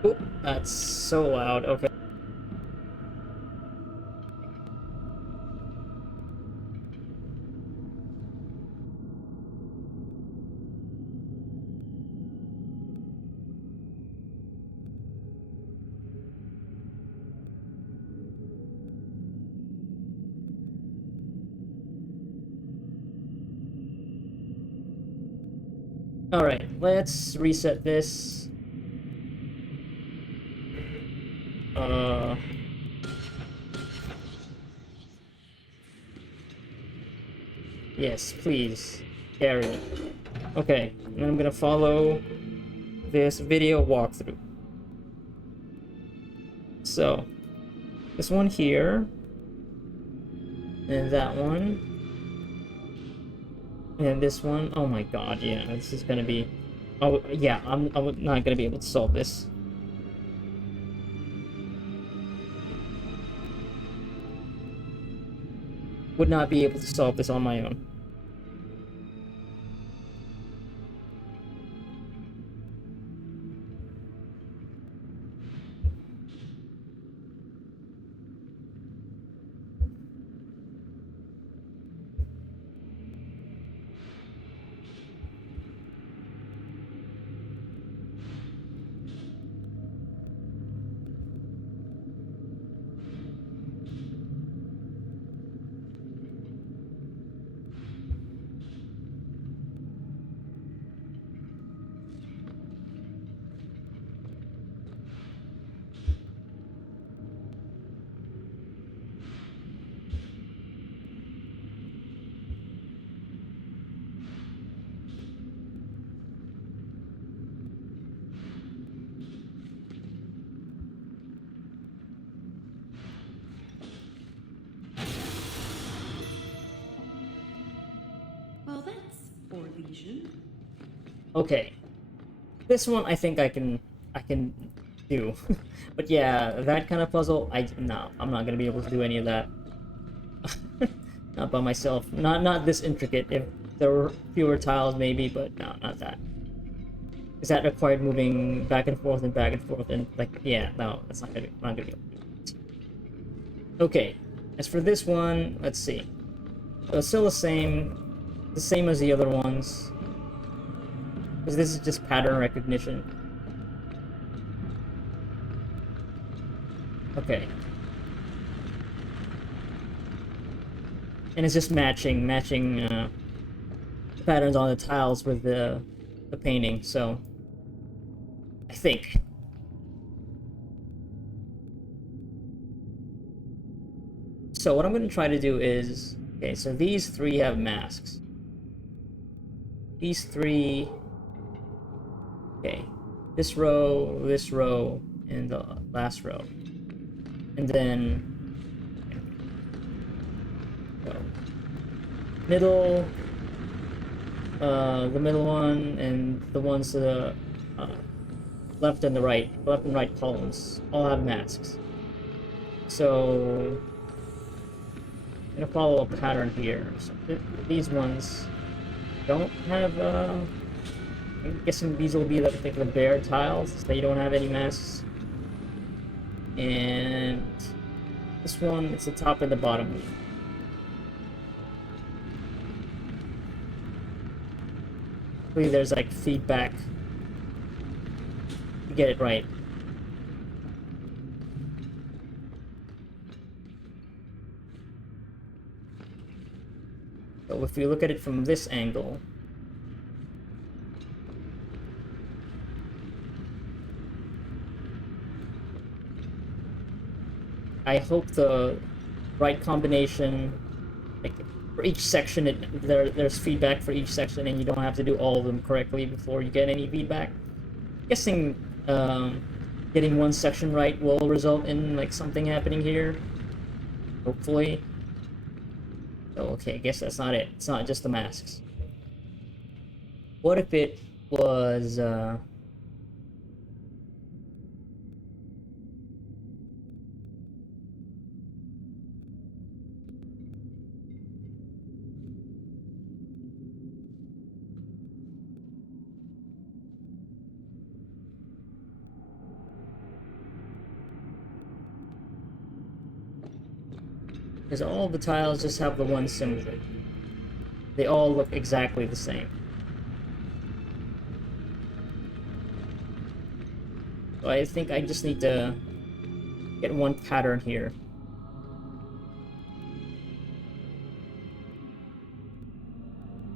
Oh, that's so loud, okay. Alright, let's reset this. Yes, please. Carry. Okay, and I'm gonna follow this video walkthrough. So, this one here, and that one, and this one. Oh my god, yeah, this is gonna be... Oh, yeah, I'm not gonna be able to solve this. Would not be able to solve this on my own. Well, that's for Legion. Okay, this one I think I can do, but yeah, that kind of puzzle, I'm not gonna be able to do any of that. Not by myself. Not this intricate. If there were fewer tiles, maybe, but no, not that. Because that required moving back and forth, and like, yeah, no, that's not gonna be able to do it. Okay, as for this one, let's see. So it's still the same as the other ones. Because this is just pattern recognition. Okay. And it's just matching patterns on the tiles with the painting, so I think. So what I'm going to try to do is, okay, so these three have masks. These three, okay, this row, and the last row. And then So, middle, the middle one, and the ones to the left and right columns all have masks. So I'm gonna follow a pattern here. So these ones don't have. I'm guessing these will be the bare tiles. They don't have any masks. And this one, it's the top and the bottom. Hopefully there's like feedback to get it right. So if we look at it from this angle, I hope the right combination, like for each section, there's feedback for each section, and you don't have to do all of them correctly before you get any feedback. I'm guessing getting one section right will result in like something happening here, hopefully. So, okay, I guess that's not it. It's not just the masks. What if it was because all the tiles just have the one symbol. They all look exactly the same. So I think I just need to get one pattern here.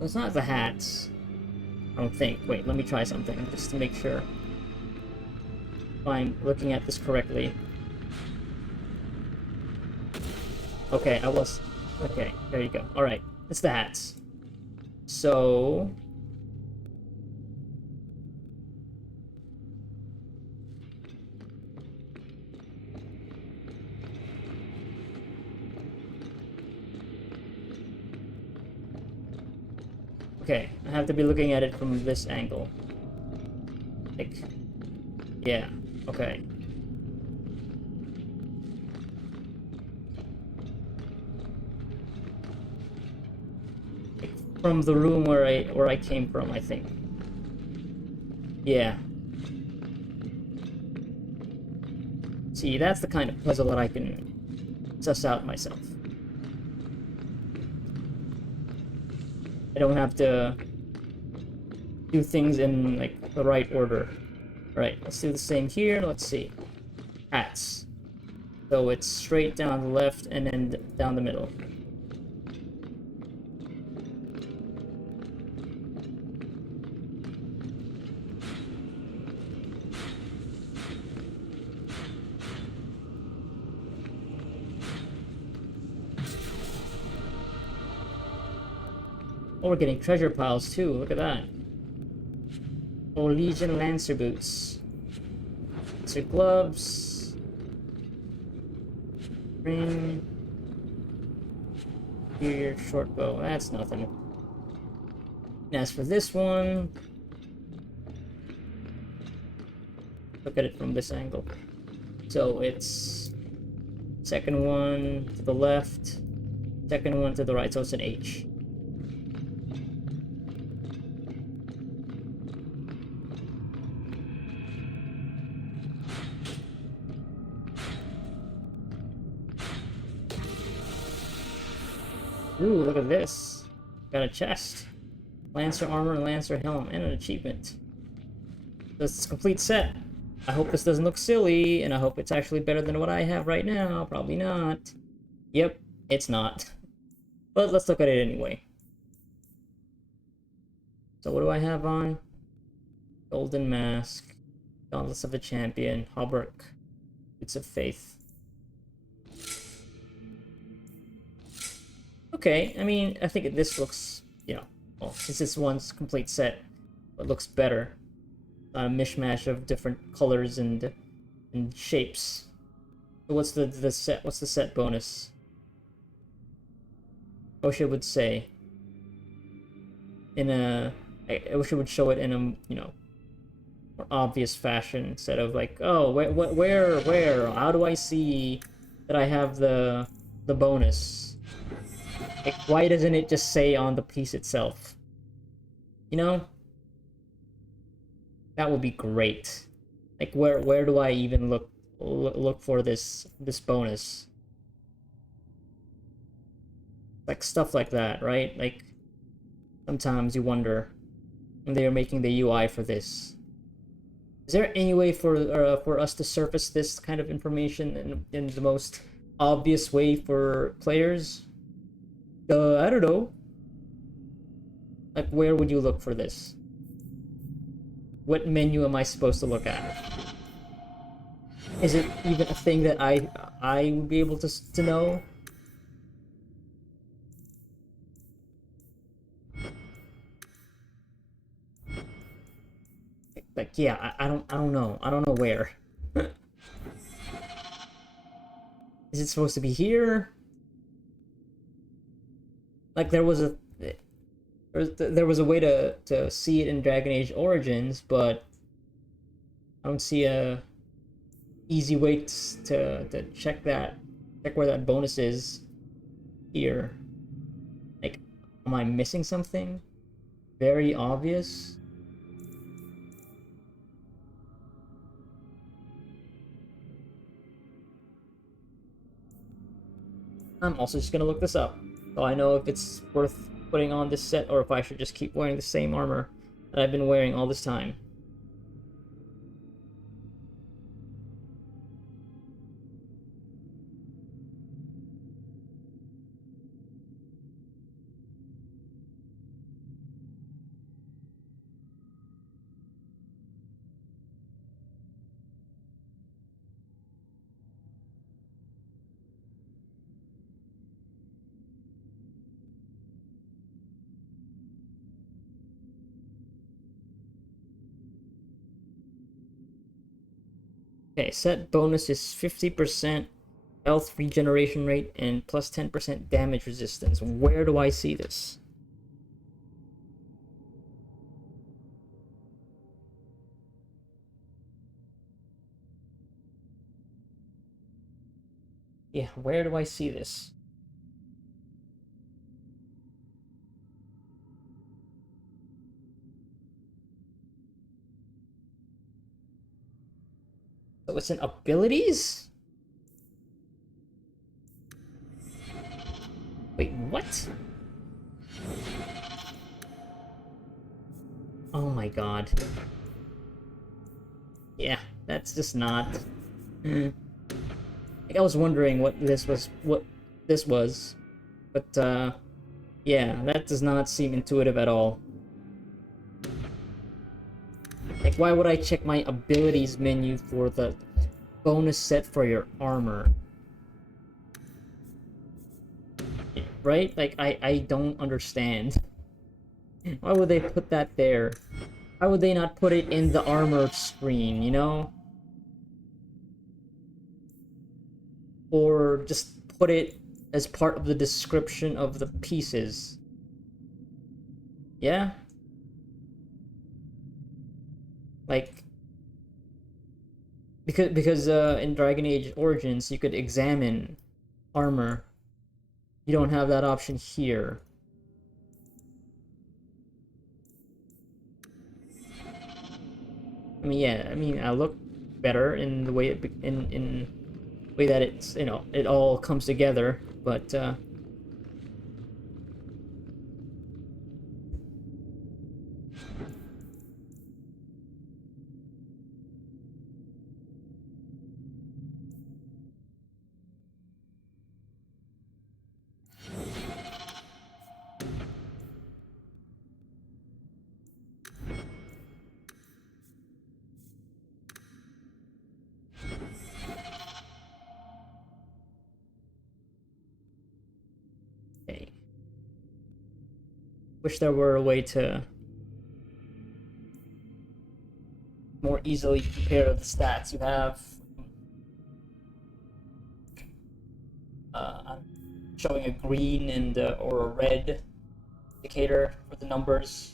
It's not the hats, I don't think. Wait, let me try something just to make sure if I'm looking at this correctly. Okay, okay, there you go. Alright, it's the hats. So okay, I have to be looking at it from this angle. Like, yeah, okay. From the room where I came from, I think. Yeah. See, that's the kind of puzzle that I can suss out myself. I don't have to do things in like the right order. Alright, let's do the same here. Let's see. Hats. So it's straight down the left and then down the middle. Oh, we're getting treasure piles too, look at that. Oh, Legion Lancer boots. Lancer gloves. Ring. Superior short bow, that's nothing. And as for this one, look at it from this angle. So it's second one to the left, second one to the right, so it's an H. Ooh, look at this. Got a chest. Lancer armor and Lancer helm, and an achievement. This is a complete set. I hope this doesn't look silly, and I hope it's actually better than what I have right now. Probably not. Yep, it's not. But let's look at it anyway. So what do I have on? Golden Mask. Gauntlets of a Champion. Hauberk. Boots of Faith. Okay, I mean, I think this looks, you know, well, since this one's complete set, it looks better. A mishmash of different colors and shapes. So what's the set? What's the set bonus? I wish it would say in a. I wish it would show it in a, you know, more obvious fashion instead of like, oh, where? How do I see that I have the bonus? Like, why doesn't it just say on the piece itself? You know? That would be great. Like, where do I even look for this bonus? Like, stuff like that, right? Like, sometimes you wonder when they are making the UI for this. Is there any way for us to surface this kind of information in the most obvious way for players? I don't know. Like, where would you look for this? What menu am I supposed to look at? Is it even a thing that I would be able to know? Like, yeah, I don't know. I don't know where. Is it supposed to be here? Like, there was a way to see it in Dragon Age Origins, but I don't see a easy way to check where that bonus is here. Like, am I missing something very obvious? I'm also just gonna look this up, so I know if it's worth putting on this set or if I should just keep wearing the same armor that I've been wearing all this time. Okay, set bonus is 50% health regeneration rate and plus 10% damage resistance. Where do I see this? Yeah, where do I see this? So it's in abilities? Wait, what? Oh my god. Yeah, that's just not... Like, I was wondering what this was, but, yeah, that does not seem intuitive at all. Like, why would I check my abilities menu for the bonus set for your armor? Right? Like, I don't understand. Why would they put that there? Why would they not put it in the armor screen, you know? Or just put it as part of the description of the pieces. Yeah? Like, because in Dragon Age Origins you could examine armor. You don't have that option here. I mean, yeah, I mean, I look better in the way in way that it's, you know, it all comes together, but okay. Wish there were a way to more easily compare the stats you have. showing a green and or a red indicator for the numbers.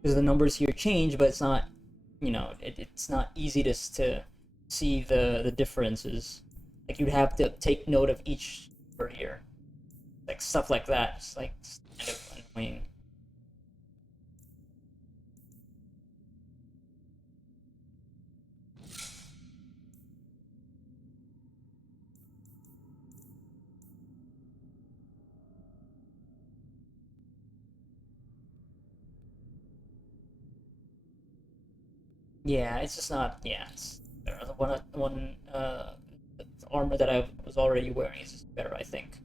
Because the numbers here change, but it's not, you know, it's not easy to see the differences. Like, you'd have to take note of each number here. Like, stuff like that. It's like, it's kind of annoying. Yeah, it's just not. Yeah, it's better. The one the armor that I was already wearing is just better, I think.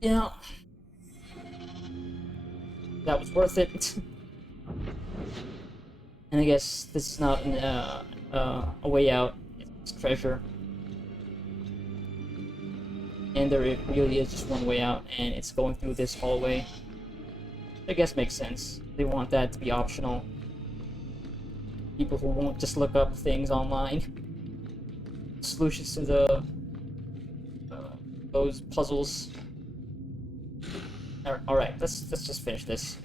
Yeah, that was worth it. And I guess this is not a way out. It's treasure. And there really is just one way out, and it's going through this hallway. I guess makes sense. They want that to be optional. People who won't just look up things online. Solutions to the those puzzles. Alright, let's just finish this.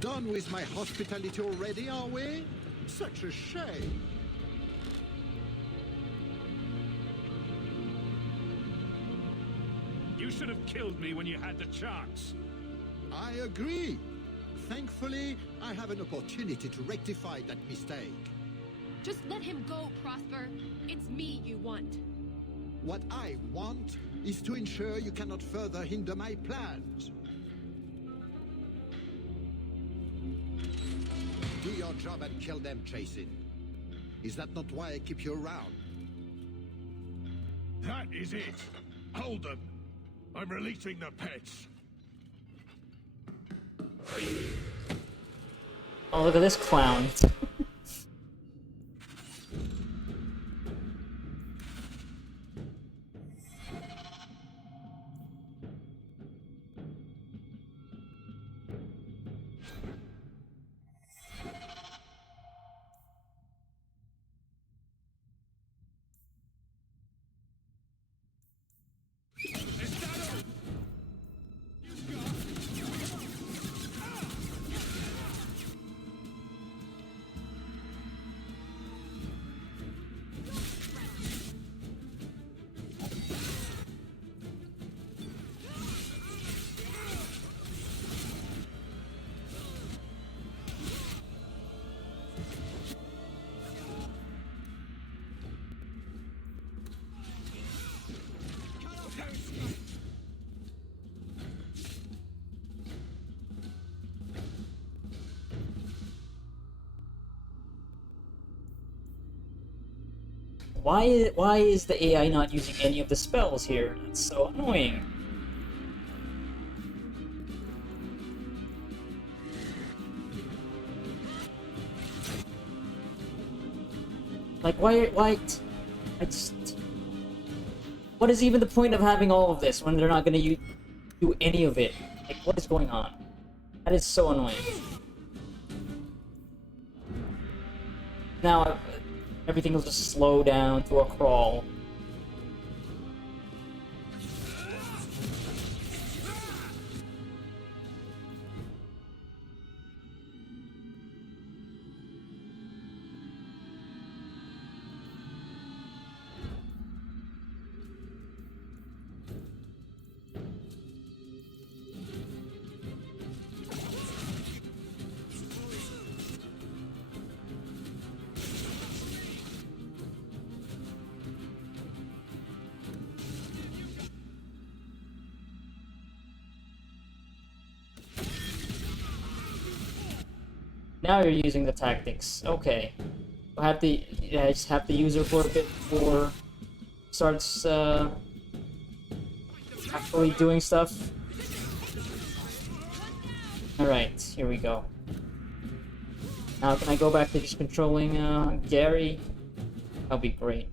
Done with my hospitality already, are we? Such a shame. You should have killed me when you had the chance. I agree. Thankfully, I have an opportunity to rectify that mistake. Just let him go, Prosper. It's me you want. What I want is to ensure you cannot further hinder my plans. Do your job and kill them, Jason. Is that not why I keep you around? That is it. Hold them. I'm releasing the pets. Oh, look at this clown. Why is the AI not using any of the spells here? That's so annoying. Like, why? I just... What is even the point of having all of this when they're not gonna do any of it? Like, what is going on? That is so annoying. Now, everything will just slow down to a crawl. Now you're using the tactics. Okay. I just have to use her for a bit before starts actually doing stuff. Alright, here we go. Now can I go back to just controlling Gary? That'll be great.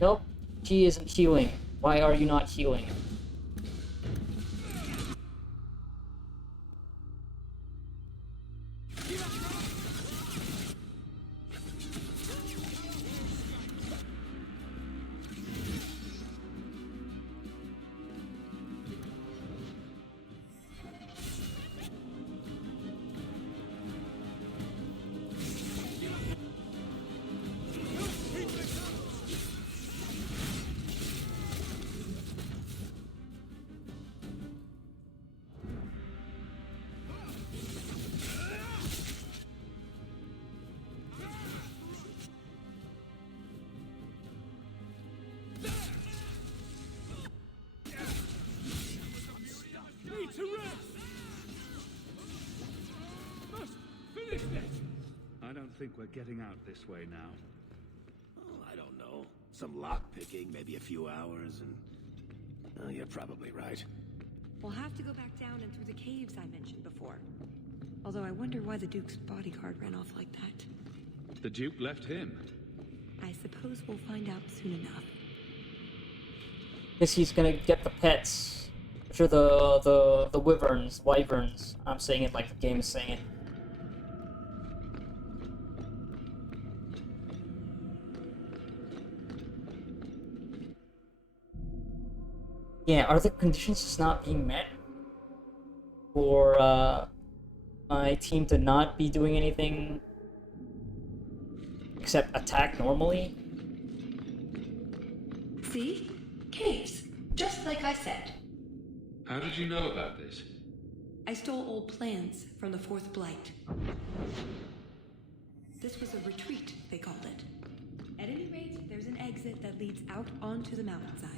Nope, she isn't healing. Why are you not healing? I don't think we're getting out this way now. Oh, I don't know. Some lock-picking, maybe a few hours, and... Oh, you're probably right. We'll have to go back down and through the caves I mentioned before. Although I wonder why the Duke's bodyguard ran off like that. The Duke left him. I suppose we'll find out soon enough. Guess he's gonna get the pets. Which are the wyverns. I'm saying it like the game is saying it. Yeah, are the conditions just not being met for my team to not be doing anything except attack normally? See? Caves. Just like I said. How did you know about this? I stole old plans from the Fourth Blight. This was a retreat, they called it. At any rate, there's an exit that leads out onto the mountainside.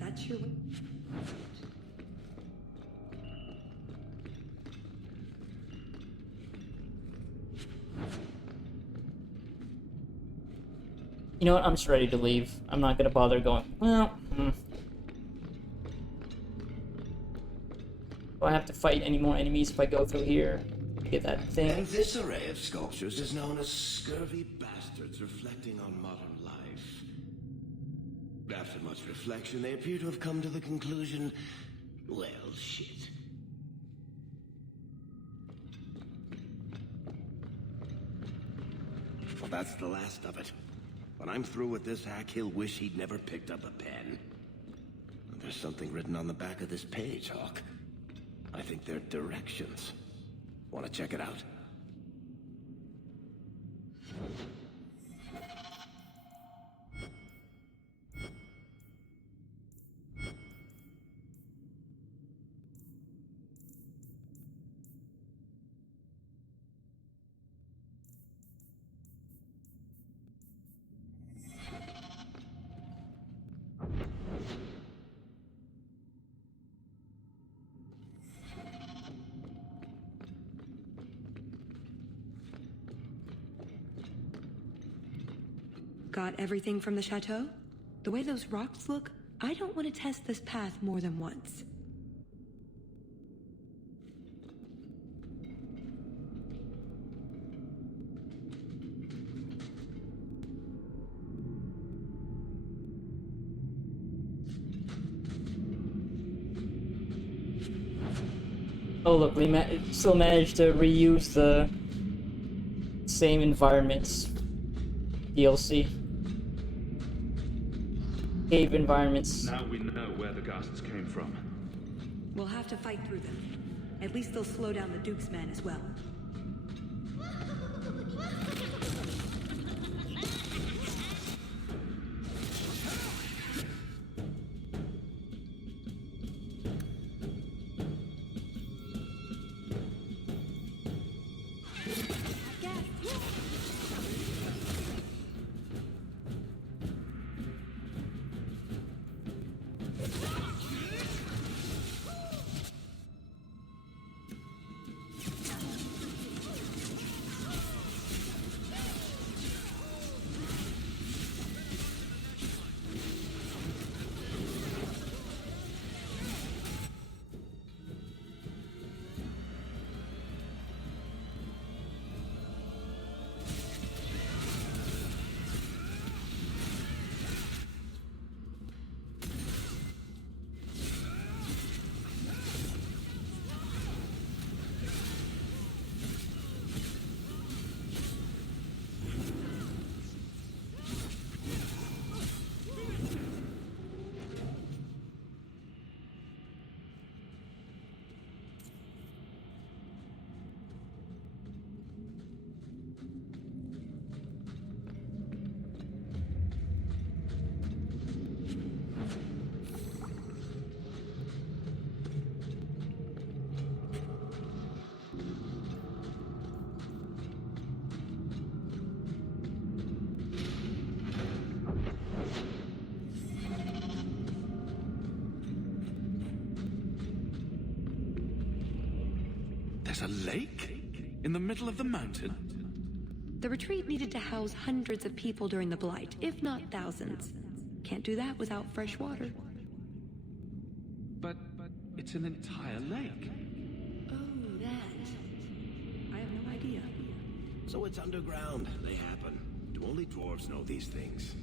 That's your way. You know what? I'm just ready to leave. I'm not gonna bother going. Well, Do I have to fight any more enemies if I go through here? Get that thing. And this array of sculptures is known as scurvy bastards reflecting on modern life. After much reflection, they appear to have come to the conclusion, well, shit. Well, that's the last of it. When I'm through with this hack, he'll wish he'd never picked up a pen. There's something written on the back of this page, Hawk. I think they're directions. Want to check it out? got everything from the chateau? The way those rocks look, I don't want to test this path more than once. Oh look, we still managed to reuse the same environments. DLC. Cave environments. Now we know where the ghasts came from. We'll have to fight through them. At least they'll slow down the Duke's men as well. There's a lake? In the middle of the mountain? The retreat needed to house hundreds of people during the Blight, if not thousands. Can't do that without fresh water. But it's an entire lake. Oh, that. I have no idea. So it's underground. They happen. Do only dwarves know these things?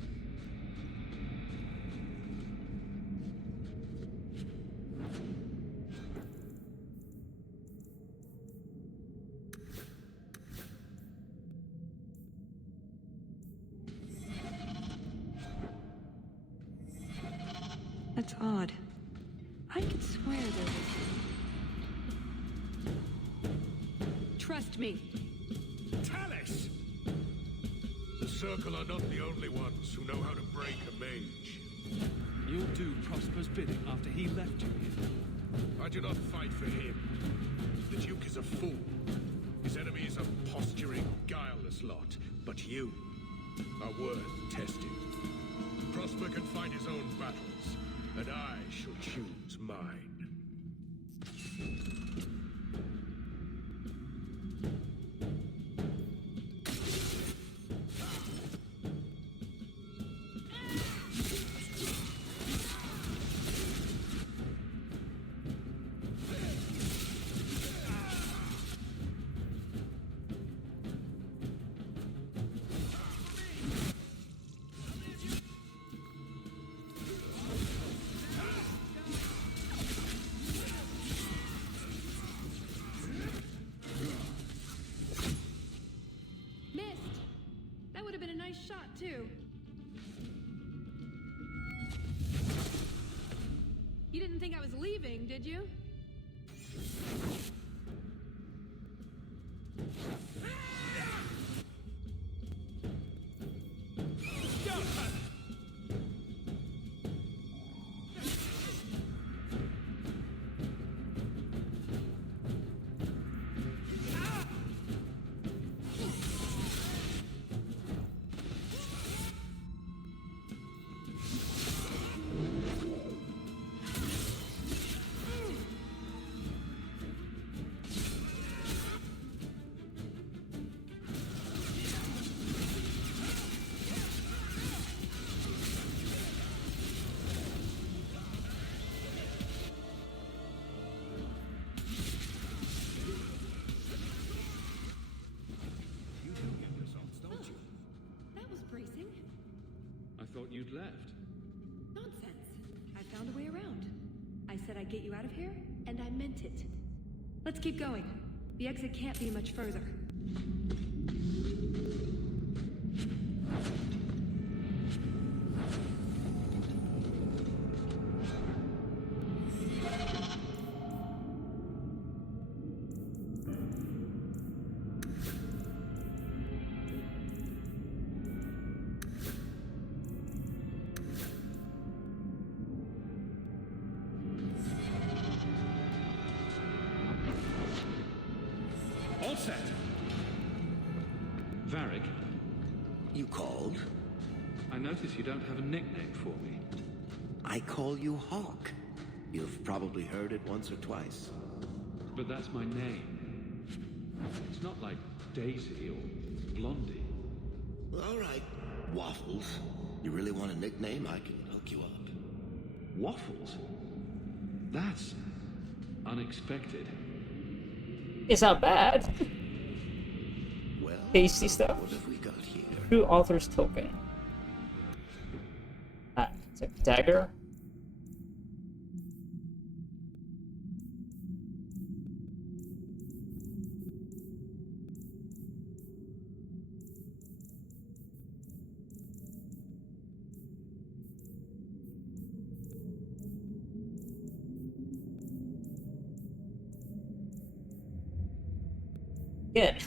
That's odd. I could swear there was... Trust me. Tallis! The Circle are not the only ones who know how to break a mage. You'll do Prosper's bidding after he left you here. I do not fight for him. The Duke is a fool. His enemies a posturing, guileless lot. But you are worth testing. Prosper can fight his own battles, and I shall choose mine. Too. You didn't think I was leaving, did you? you'd left. Nonsense. I found a way around. I said I'd get you out of here, and I meant it. Let's keep going. The exit can't be much further. All set. Varric, You called? I notice you don't have a nickname for me. I call you Hawk. You've probably heard it once or twice. But that's my name. It's not like Daisy or Blondie. All right, Waffles. You really want a nickname? I can hook you up. Waffles? That's unexpected. It's not bad. Well, Tasty stuff. what have we got here? True author's token. Ah, it's a dagger. Good.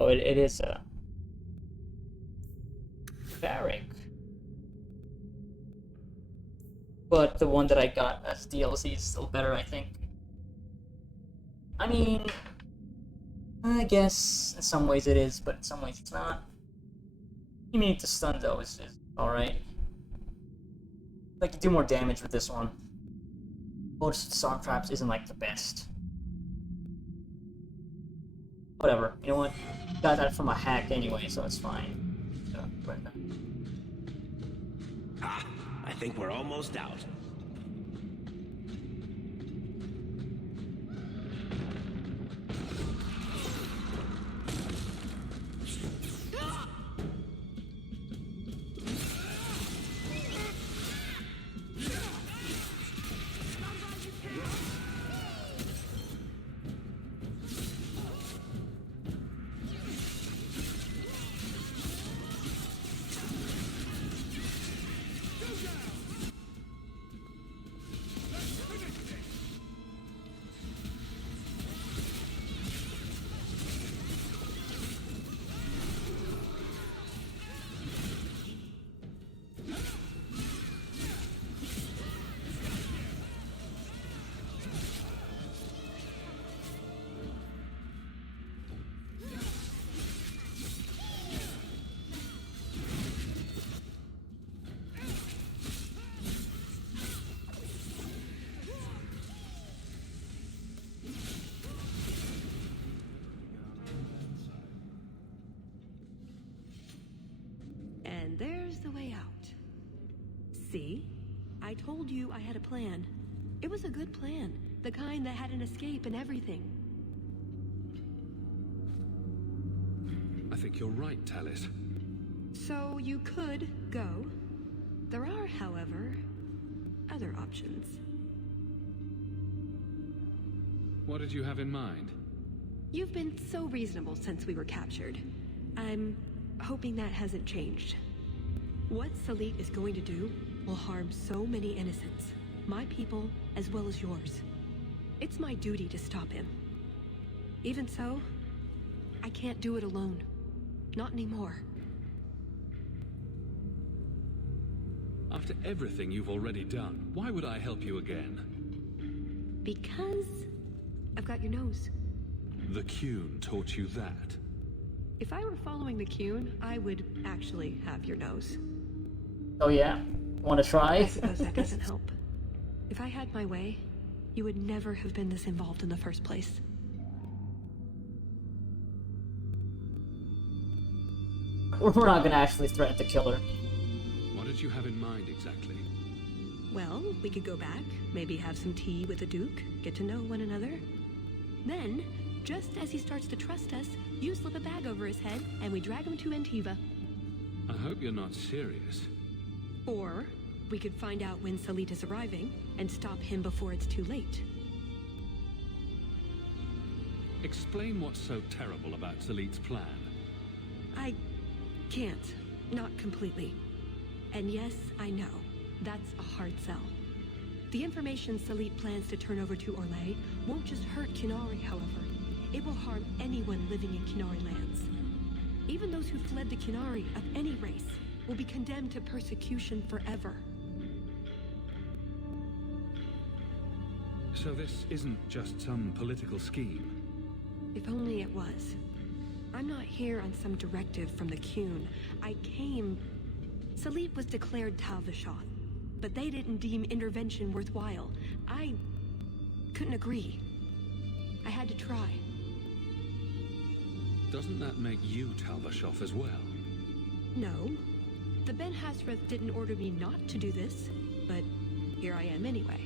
Oh, it is a Varric. But the one that I got as DLC is still better, I think. I mean, I guess in some ways it is, but in some ways it's not. Immunity to stun, though, is alright. Like, you do more damage with this one. Bonus to Storm Traps isn't, like, the best. Whatever, you know what? Got that from a hack anyway, so it's fine. So, but, Ah, I think we're almost out. And there's the way out. See? I told you I had a plan. It was a good plan. The kind that had an escape and everything. I think you're right, Talis. So you could go. There are, however, other options. What did you have in mind? You've been so reasonable since we were captured. I'm hoping that hasn't changed. What Salit is going to do will harm so many innocents. My people, as well as yours. It's my duty to stop him. Even so, I can't do it alone. Not anymore. After everything you've already done, why would I help you again? Because I've got your nose. The Qun taught you that. If I were following the Qun, I would actually have your nose. oh yeah? Want to try? I suppose that doesn't help. If I had my way, you would never have been this involved in the first place. we're not gonna actually threaten to kill her. What did you have in mind exactly? Well, we could go back, maybe have some tea with the Duke, get to know one another. Then, just as he starts to trust us, you slip a bag over his head, and we drag him to Antiva. I hope you're not serious. Or, we could find out when Salit is arriving, and stop him before it's too late. Explain what's so terrible about Salit's plan. I can't. Not completely. And yes, I know. That's a hard sell. The information Salit plans to turn over to Orlais won't just hurt Qunari, however. It will harm anyone living in Qunari lands. Even those who fled the Qunari of any race will be condemned to persecution forever. So this isn't just some political scheme? If only it was. I'm not here on some directive from the Qun. I came... Salit was declared Tal Vashoth, but they didn't deem intervention worthwhile. I couldn't agree. I had to try. Doesn't that make you Tal Vashoth as well? No. The Ben Hasrath didn't order me not to do this, but here I am anyway.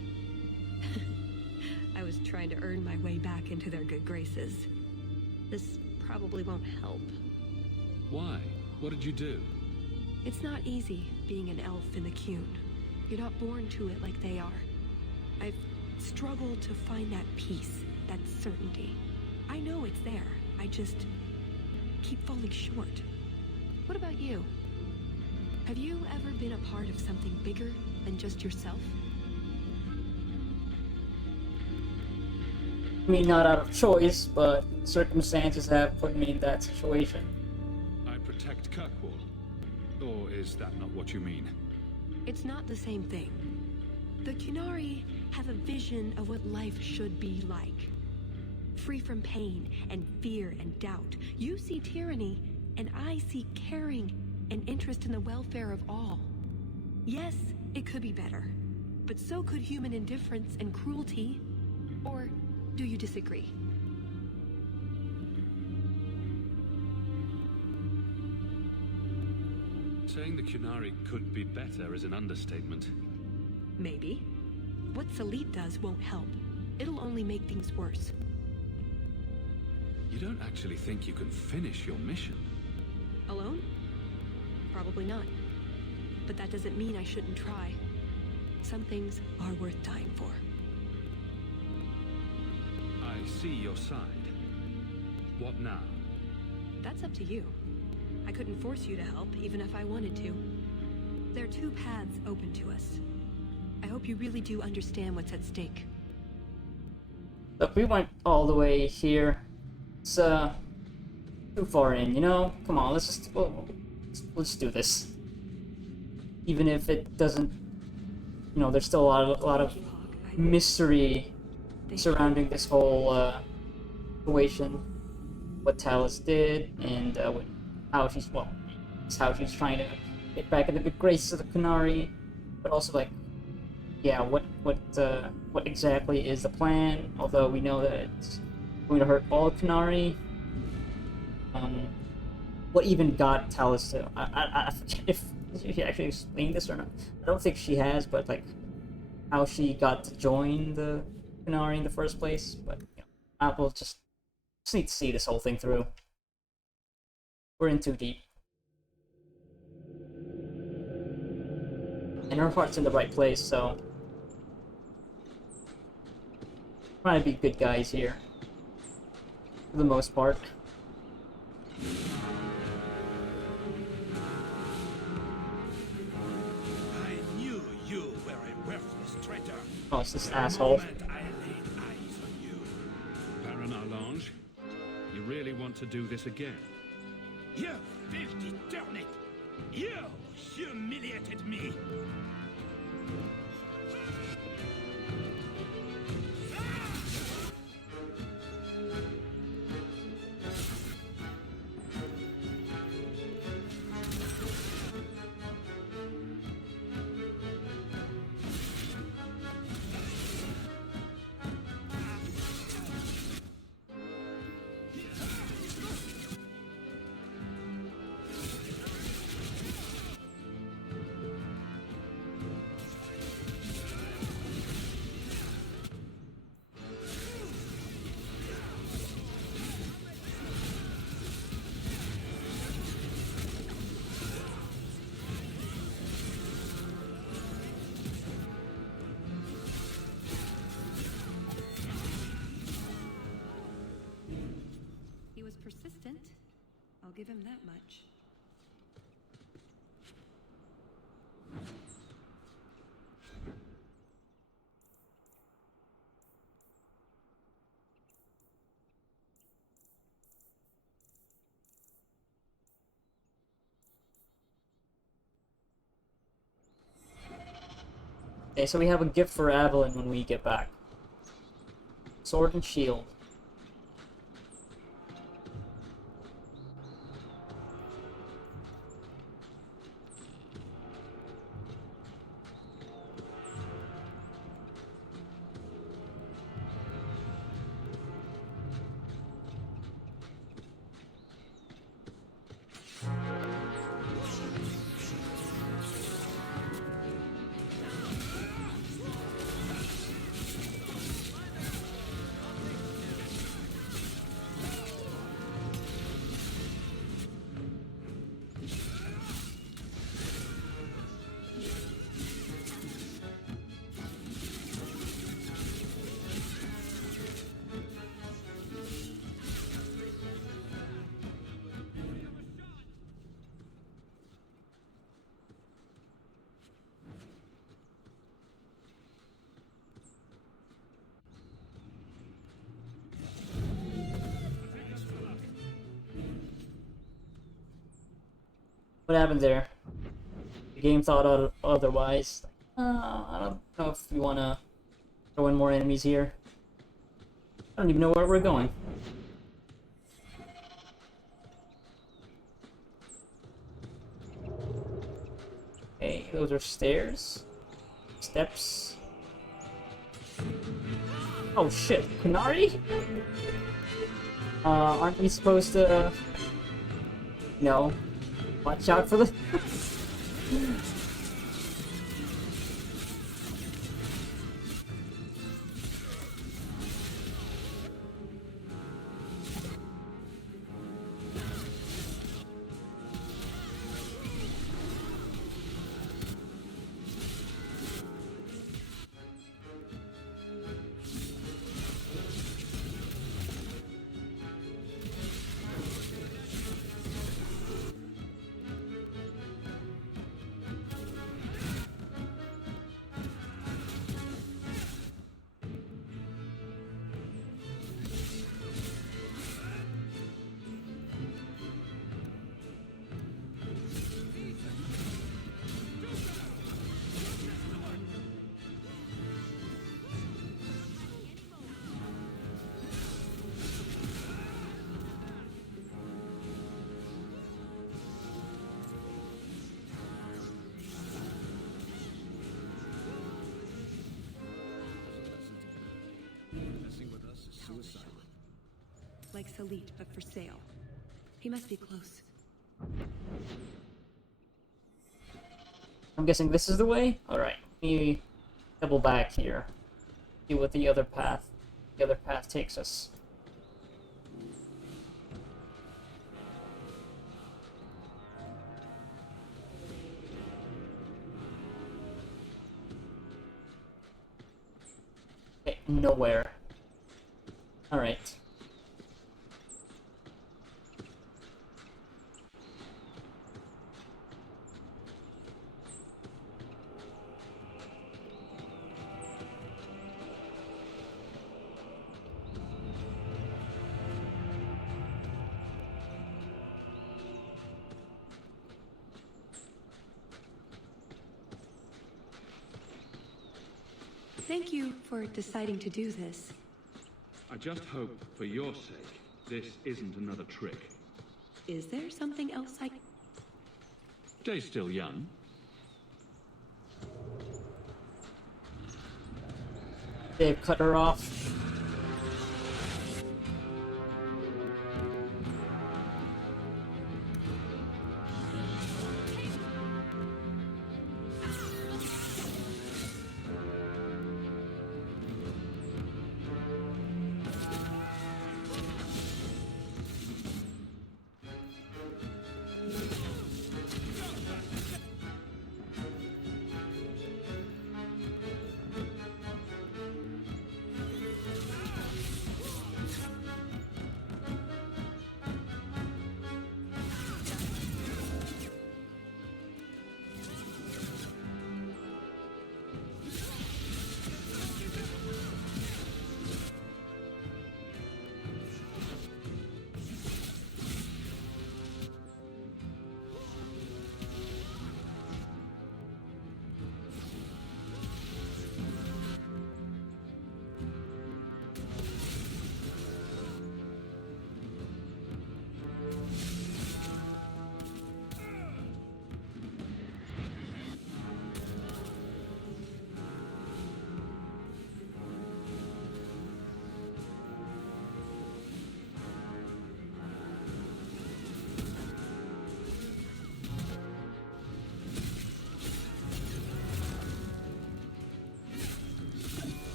I was trying to earn my way back into their good graces. This probably won't help. Why? What did you do? It's not easy being an elf in the Qun. You're not born to it like they are. I've struggled to find that peace, that certainty. I know it's there. I just keep falling short. What about you? Have you ever been a part of something bigger than just yourself? I mean, not out of choice, but circumstances have put me in that situation. I protect Kirkwall. Or is that not what you mean? It's not the same thing. The Qunari have a vision of what life should be like. Free from pain and fear and doubt. You see tyranny, and I see caring and interest in the welfare of all. Yes, it could be better. But so could human indifference and cruelty. Or do you disagree? Saying the Qunari could be better is an understatement. Maybe. What Salit does won't help. It'll only make things worse. You don't actually think you can finish your mission? Alone? Probably not. But that doesn't mean I shouldn't try. Some things are worth dying for. I see your side. What now? That's up to you. I couldn't force you to help, even if I wanted to. There are two paths open to us. I hope you really do understand what's at stake. Look, we went all the way here. It's, too far in, you know? Come on, let's just, let's do this. Even if it doesn't, you know, there's still a lot of mystery surrounding this whole, situation. What Talis did, and, how she's, well, it's how she's trying to get back in the good graces of the Qunari, but also, like, yeah, what exactly is the plan, although we know that it's going to hurt all the Qunari. What even got Talis to, I if she actually explained this or not. I don't think she has, but, like, how she got to join the Qunari in the first place, but, you know, I will just need to see this whole thing through. We're in too deep. And her heart's in the right place, so... trying to be good guys here. For the most part. I knew you were a worthless traitor. Oh, it's this asshole. Baron Arlange, you really want to do this again? You filthy turnip! You humiliated me! Okay, so we have a gift for Evelyn when we get back. Sword and shield. What happened there? The game thought otherwise. I don't know if we want to throw in more enemies here. I don't even know where we're going. Okay, those are stairs. Steps. Oh shit, Qunari? Aren't we supposed to... No. Watch out for the... Like Salit, but for sale. He must be close. I'm guessing this is the way? Alright, let me double back here. See what the other path takes us. Okay, nowhere. Alright. Thank you for deciding to do this. I just hope, for your sake, this isn't another trick. Is there something else I... Jay's still young. They've cut her off.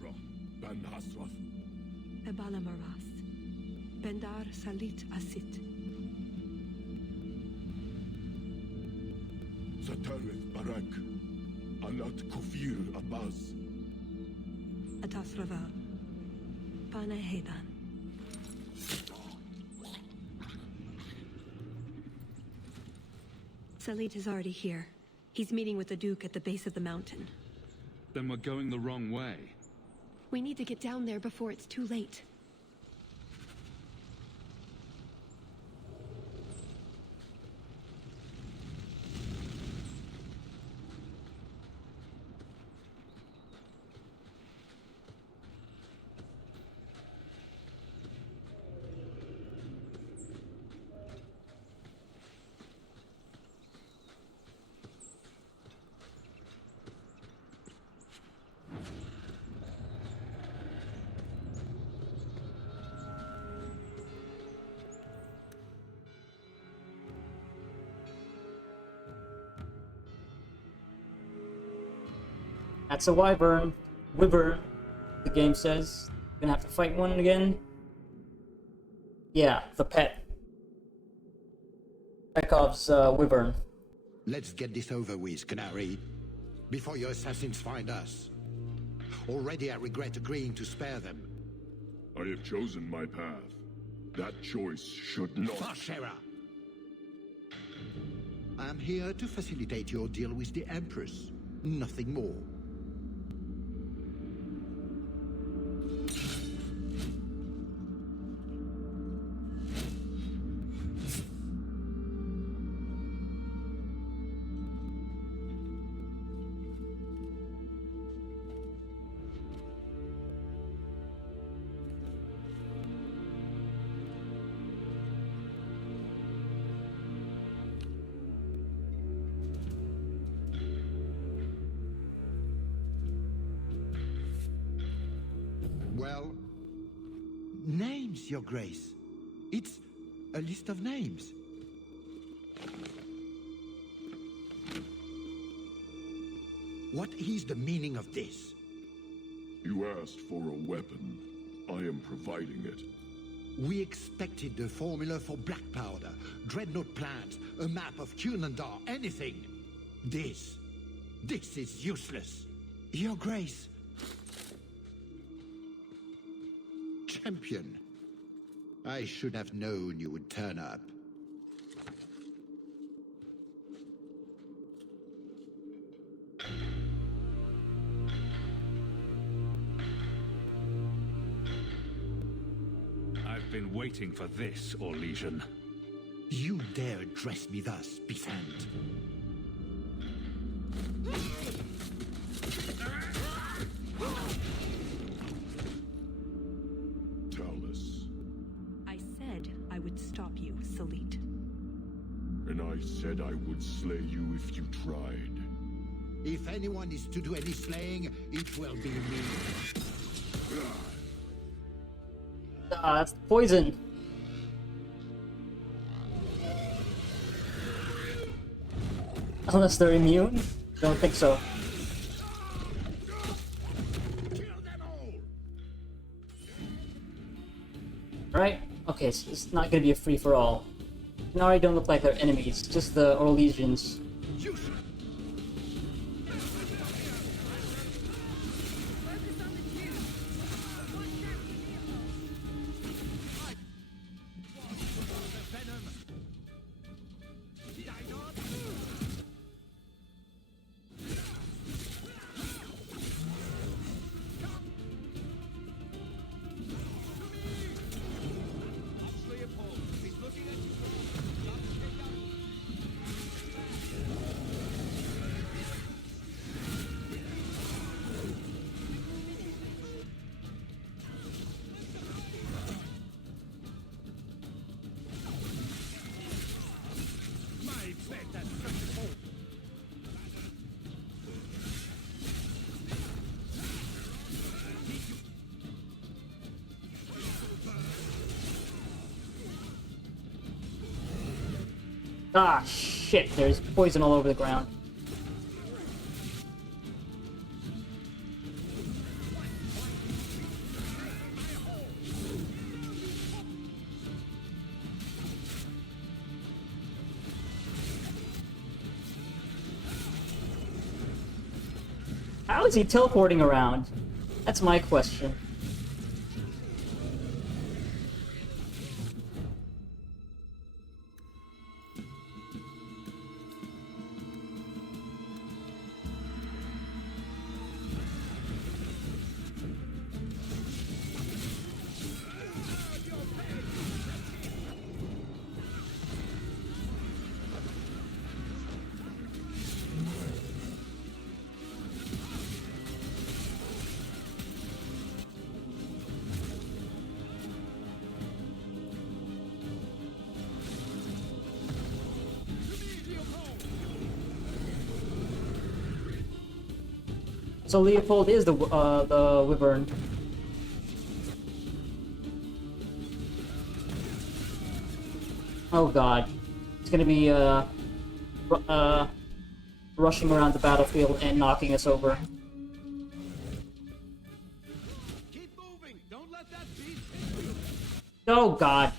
Sabra, Ben Hasrath. Ebala Maras. Bendar Salit Asit. Satareth Barak. Alat Kufir Abbas. Atasrava. Pana Hedan. Salit is already here. He's meeting with the Duke at the base of the mountain. Then we're going the wrong way. We need to get down there before it's too late. That's a wyvern. Wyvern, the game says. Gonna have to fight one again. Yeah, the pet. Chekhov's wyvern. Let's get this over with, Canary, before your assassins find us. Already I regret agreeing to spare them. I have chosen my path. That choice should not... Farshera! I am here to facilitate your deal with the Empress. Nothing more. Well, names, Your Grace. It's a list of names. What is the meaning of this? You asked for a weapon. I am providing it. We expected the formula for black powder, dreadnought plans, a map of Cunandar, anything. This is useless. Your Grace. Champion. I should have known you would turn up. I've been waiting for this, Orlesian. You dare address me thus, Bethand? Talus. I said I would stop you, Salit. And I said I would slay you if you tried. If anyone is to do any slaying, it will be me. Ah, that's poison. Unless they're immune? Don't think so. Right? Okay, so it's not gonna be a free-for-all. Now I don't look like they're enemies, just the Orlesians. Ah, shit, there's poison all over the ground. How is he teleporting around? That's my question. So Leopold is the Wyvern. Oh god. It's gonna be, rushing around the battlefield and knocking us over. Keep moving! Don't let that beast hit you! Oh god.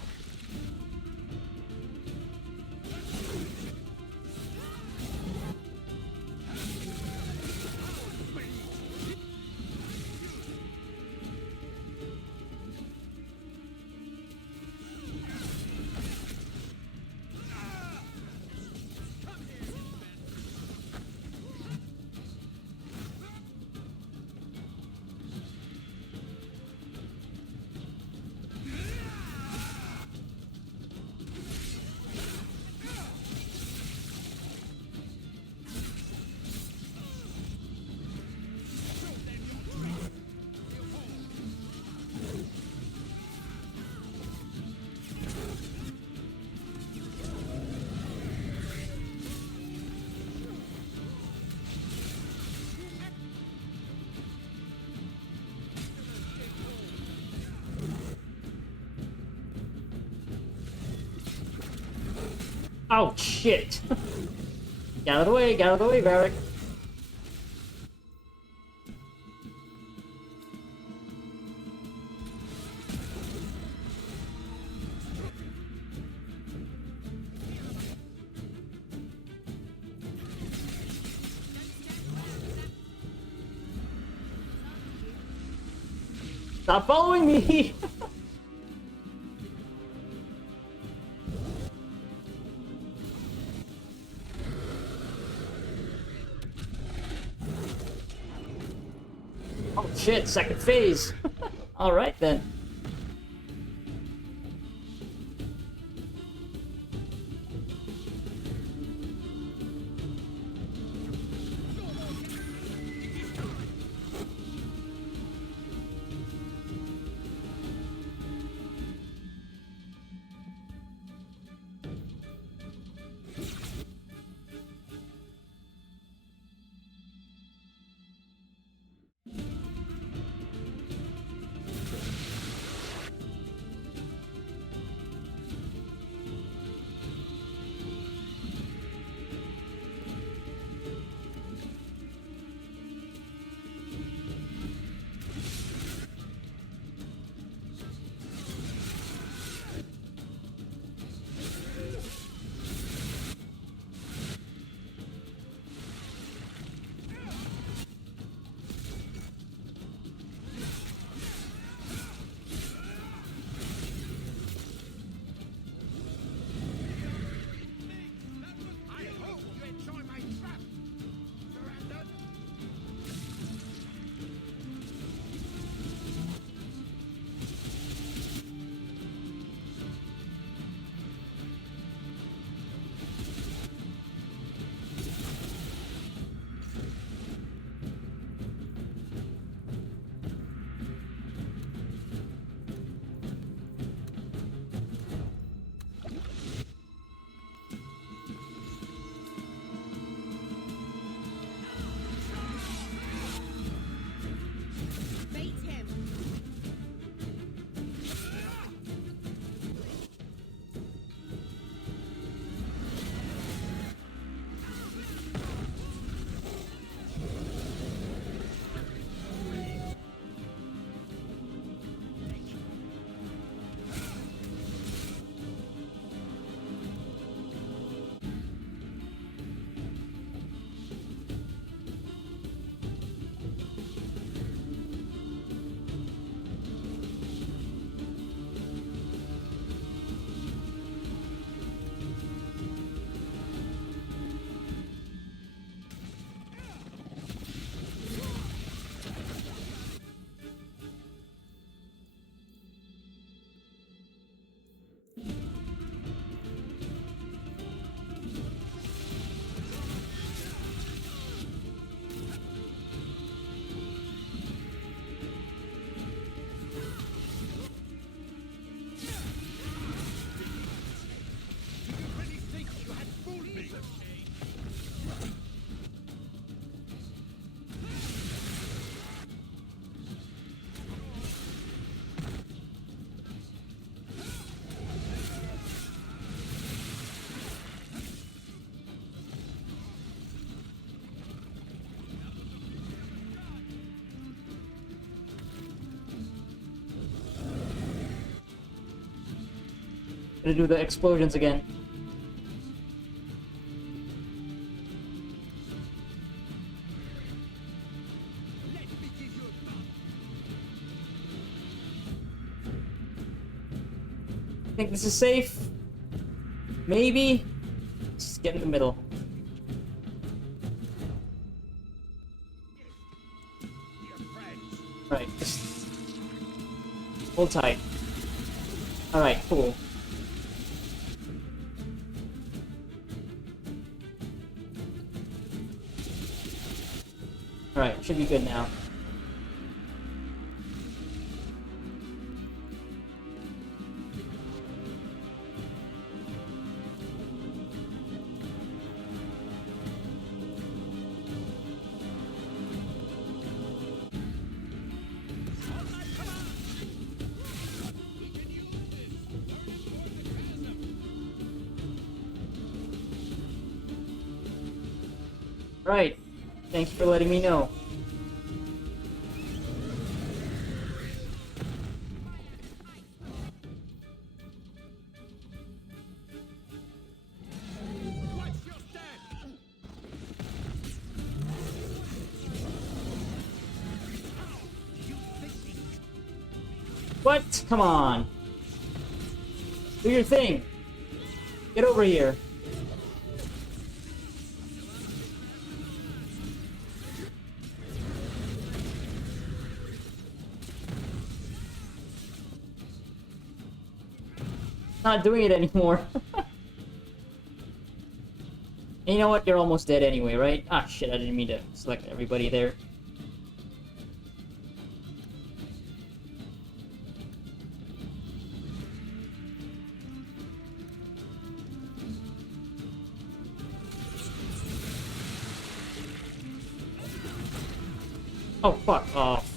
Oh shit! Get out of the way, Varric. Stop following me! Oh shit, second phase! Alright then. Gonna do the explosions again. I think this is safe. Maybe. Just get in the middle. Right, just hold tight. Alright, cool. Alright, should be good now. Right. Thank you for letting me know. What? Come on. Do your thing. Get over here. Not doing it anymore. And you know what? You're almost dead anyway, right? Ah, shit, I didn't mean to select everybody there. Oh, fuck off.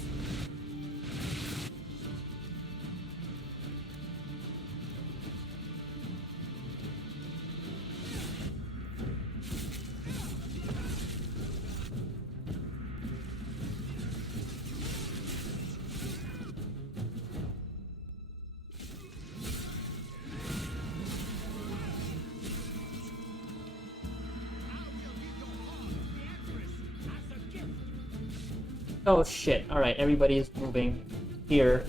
Oh shit, alright, everybody is moving here.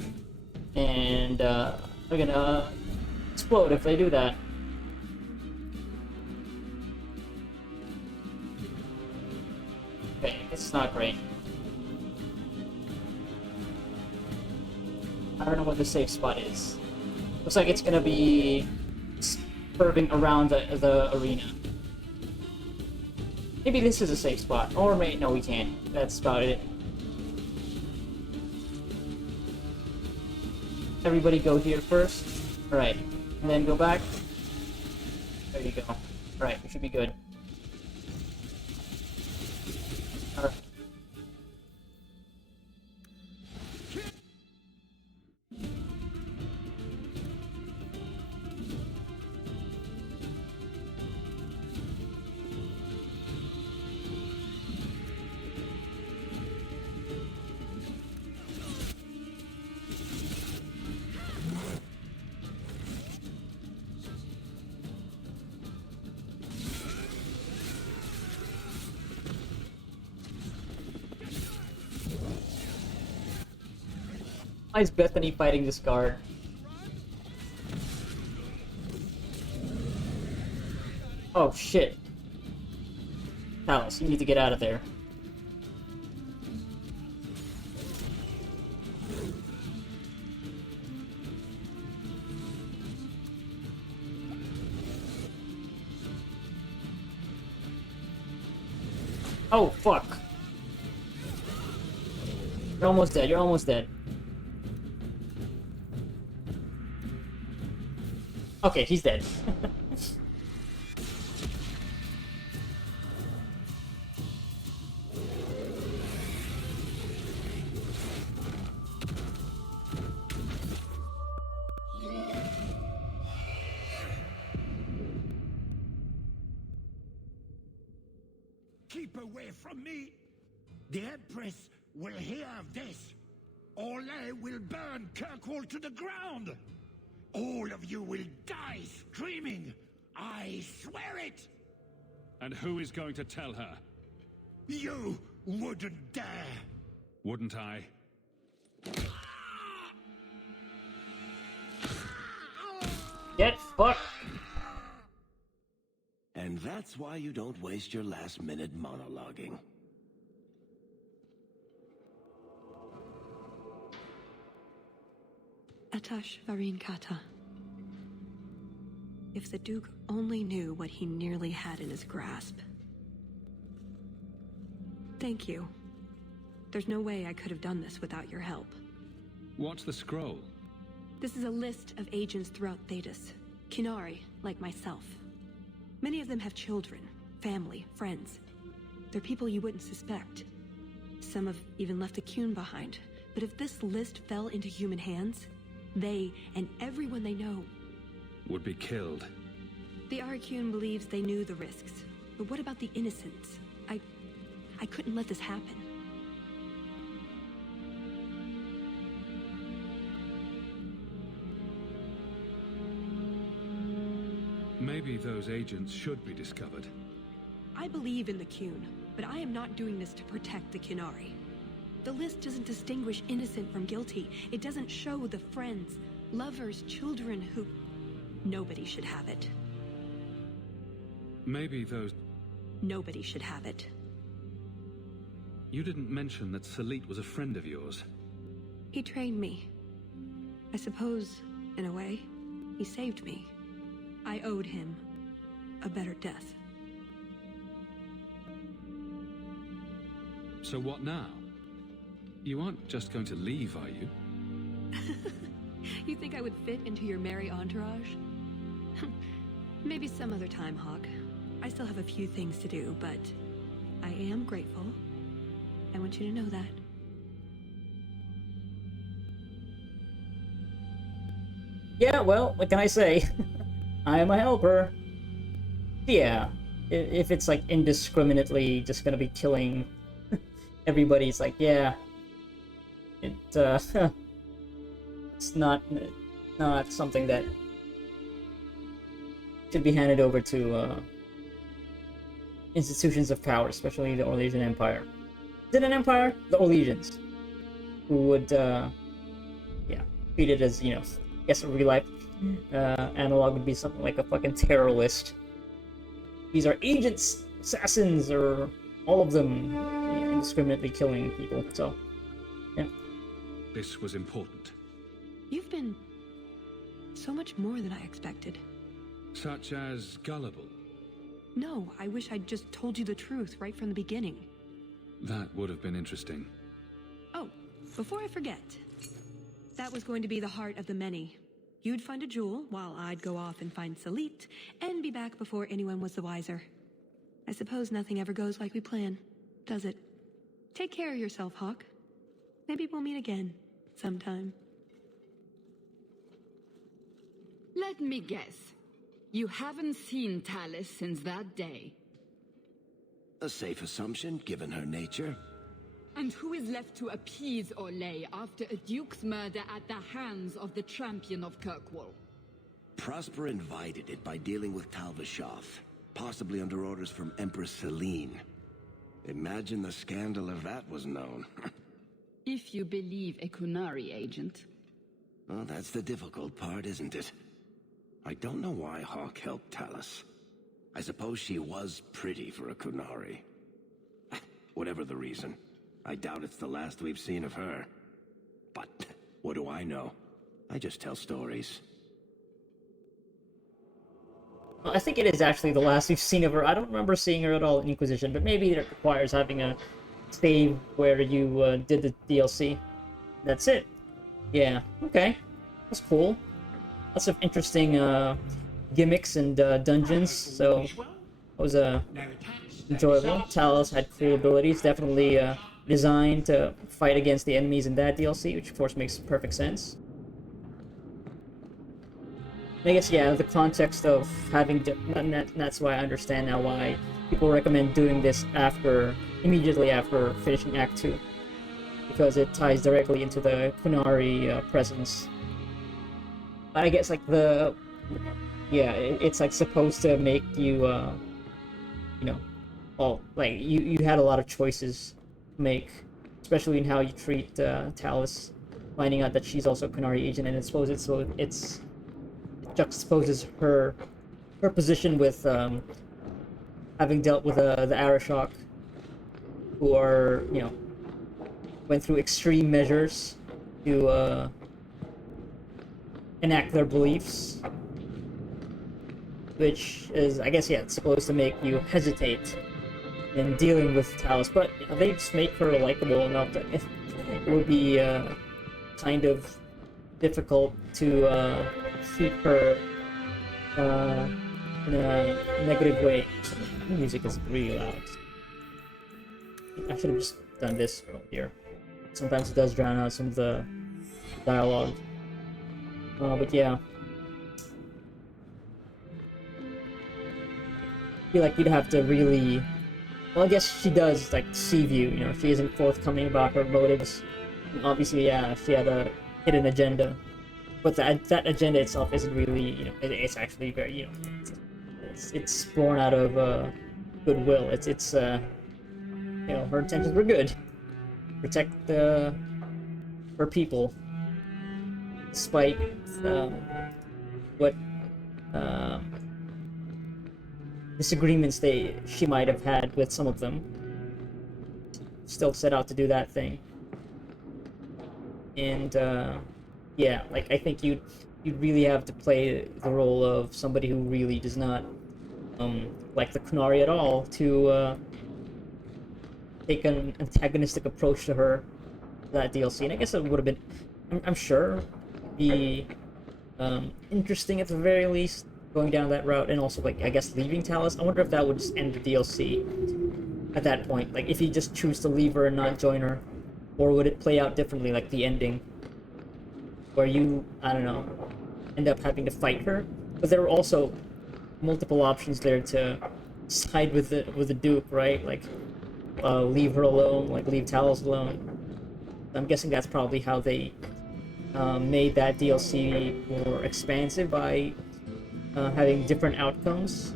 And they're gonna explode if they do that. Okay, it's not great. I don't know what the safe spot is. Looks like it's gonna be curving around the arena. Maybe this is a safe spot. Or maybe, no, we can't. That's about it. Everybody go here first. Alright. And then go back. There you go. Alright, we should be good. Alright. Why is Bethany fighting this guard? Oh shit. Talos, you need to get out of there. Oh fuck. You're almost dead, you're almost dead. Okay, he's dead. Keep away from me! The Empress will hear of this. Orlais will burn Kirkwall to the ground! all of you will die screaming. I swear it! And who is going to tell her? You wouldn't dare! Wouldn't I? Get fucked! And that's why you don't waste your last-minute monologuing. Atash Varin Kata. If the Duke only knew what he nearly had in his grasp. Thank you. There's no way I could have done this without your help. What's the scroll? This is a list of agents throughout Thedas. Qunari, like myself. Many of them have children, family, friends. They're people you wouldn't suspect. Some have even left a Qun behind. But if this list fell into human hands, they, and everyone they know, Would be killed. the Arcune believes they knew the risks. But what about the innocents? I couldn't let this happen. Maybe those agents should be discovered. I believe in the Qun, but I am not doing this to protect the Qunari. The list doesn't distinguish innocent from guilty. It doesn't show the friends, lovers, children who... Nobody should have it. Maybe those... Nobody should have it. You didn't mention that Salit was a friend of yours. He trained me. I suppose, in a way, he saved me. I owed him a better death. So what now? You aren't just going to leave, are you? You think I would fit into your merry entourage? Maybe some other time, Hawk. I still have a few things to do, but I am grateful. I want you to know that. Yeah, well, what can I say? I am a helper. Yeah, if it's like indiscriminately just gonna be killing everybody, it's like, yeah, it's not something that should be handed over to institutions of power, especially the Orlesian Empire. Is it an empire? The Orlesians, who would, yeah, treat it as, you know, I guess a real life analog would be something like a fucking terror list. These are agents, assassins, or all of them indiscriminately killing people, so, yeah. This was important. You've been so much more than I expected. Such as gullible. No, I wish I'd just told you the truth right from the beginning. That would have been interesting. Oh, before I forget, that was going to be the heart of the many. You'd find a jewel while I'd go off and find Salit and be back before anyone was the wiser. I suppose nothing ever goes like we plan, does it? Take care of yourself, Hawk. Maybe we'll meet again sometime. Let me guess. You haven't seen Talus since that day. A safe assumption, given her nature. And who is left to appease Orlais after a duke's murder at the hands of the champion of Kirkwall? Prosper invited it by dealing with Tal Vashoth, possibly under orders from Empress Celine. Imagine the scandal if that was known. If you believe a Qunari agent. Well, that's the difficult part, isn't it? I don't know why Hawk helped Talus. I suppose she was pretty for a Qunari. Whatever the reason, I doubt it's the last we've seen of her. But what do I know? I just tell stories. Well, I think it is actually the last we've seen of her. I don't remember seeing her at all in Inquisition, but maybe it requires having a save where you did the DLC. That's it. Yeah, okay. That's cool. Lots of interesting gimmicks and dungeons, so it was enjoyable. Talus had cool abilities, definitely designed to fight against the enemies in that DLC, which of course makes perfect sense. I guess, yeah, the context of having that's why I understand now why people recommend doing this immediately after finishing Act 2. Because it ties directly into the Qunari presence But I guess like it's like supposed to make you you know, well, like you had a lot of choices to make, especially in how you treat Talus, finding out that she's also a Qunari agent, and it juxtaposes her position with having dealt with the Arishok, who are, you know, went through extreme measures to enact their beliefs, which is, I guess, yeah, it's supposed to make you hesitate in dealing with Talus, but you know, they just make her likable enough that it would be kind of difficult to keep her in a negative way. The music is really loud. I should have just done this earlier. Sometimes it does drown out some of the dialogue. But yeah. I feel like you'd have to really... Well, I guess she does, like, deceive you, you know, she isn't forthcoming about her motives. And obviously, yeah, she had a hidden agenda. But that agenda itself isn't really, you know, it's actually very, you know, it's born out of goodwill. It's you know, her intentions were good. Protect her people, despite what disagreements she might have had with some of them. Still set out to do that thing. And yeah, like I think you'd really have to play the role of somebody who really does not like the Qunari at all to take an antagonistic approach to her, that DLC. And I guess it would have been, I'm sure, be interesting at the very least, going down that route, and also, like, I guess leaving Talus. I wonder if that would just end the DLC at that point. Like, if you just choose to leave her and not join her, or would it play out differently, like the ending, where you, I don't know, end up having to fight her? But there were also multiple options there to side with the Duke, right? Like, leave her alone, like leave Talus alone. I'm guessing that's probably how they made that DLC more expansive, by having different outcomes.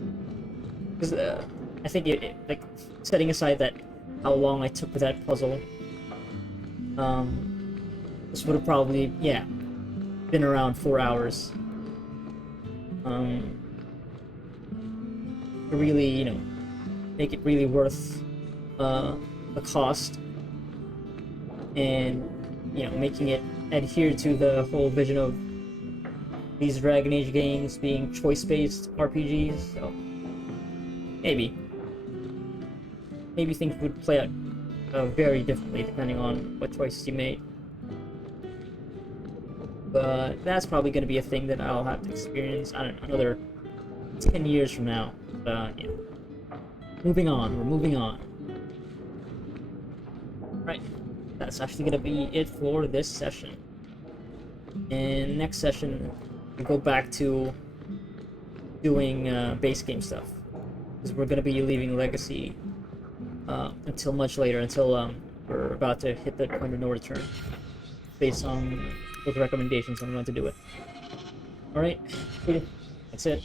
Because I think it, like, setting aside that how long I took with that puzzle, this would have probably, yeah, been around 4 hours. To really, you know, make it really worth the cost, and, you know, making it adhere to the whole vision of these Dragon Age games being choice-based RPGs. So maybe things would play out very differently depending on what choices you made. But that's probably going to be a thing that I'll have to experience, I don't know, another 10 years from now. Yeah. Moving on, we're moving on. Right, that's actually going to be it for this session. And next session, we go back to doing base game stuff, because we're going to be leaving Legacy until much later, until we're about to hit the point of no return, based on those recommendations on when to do it. Alright, that's it.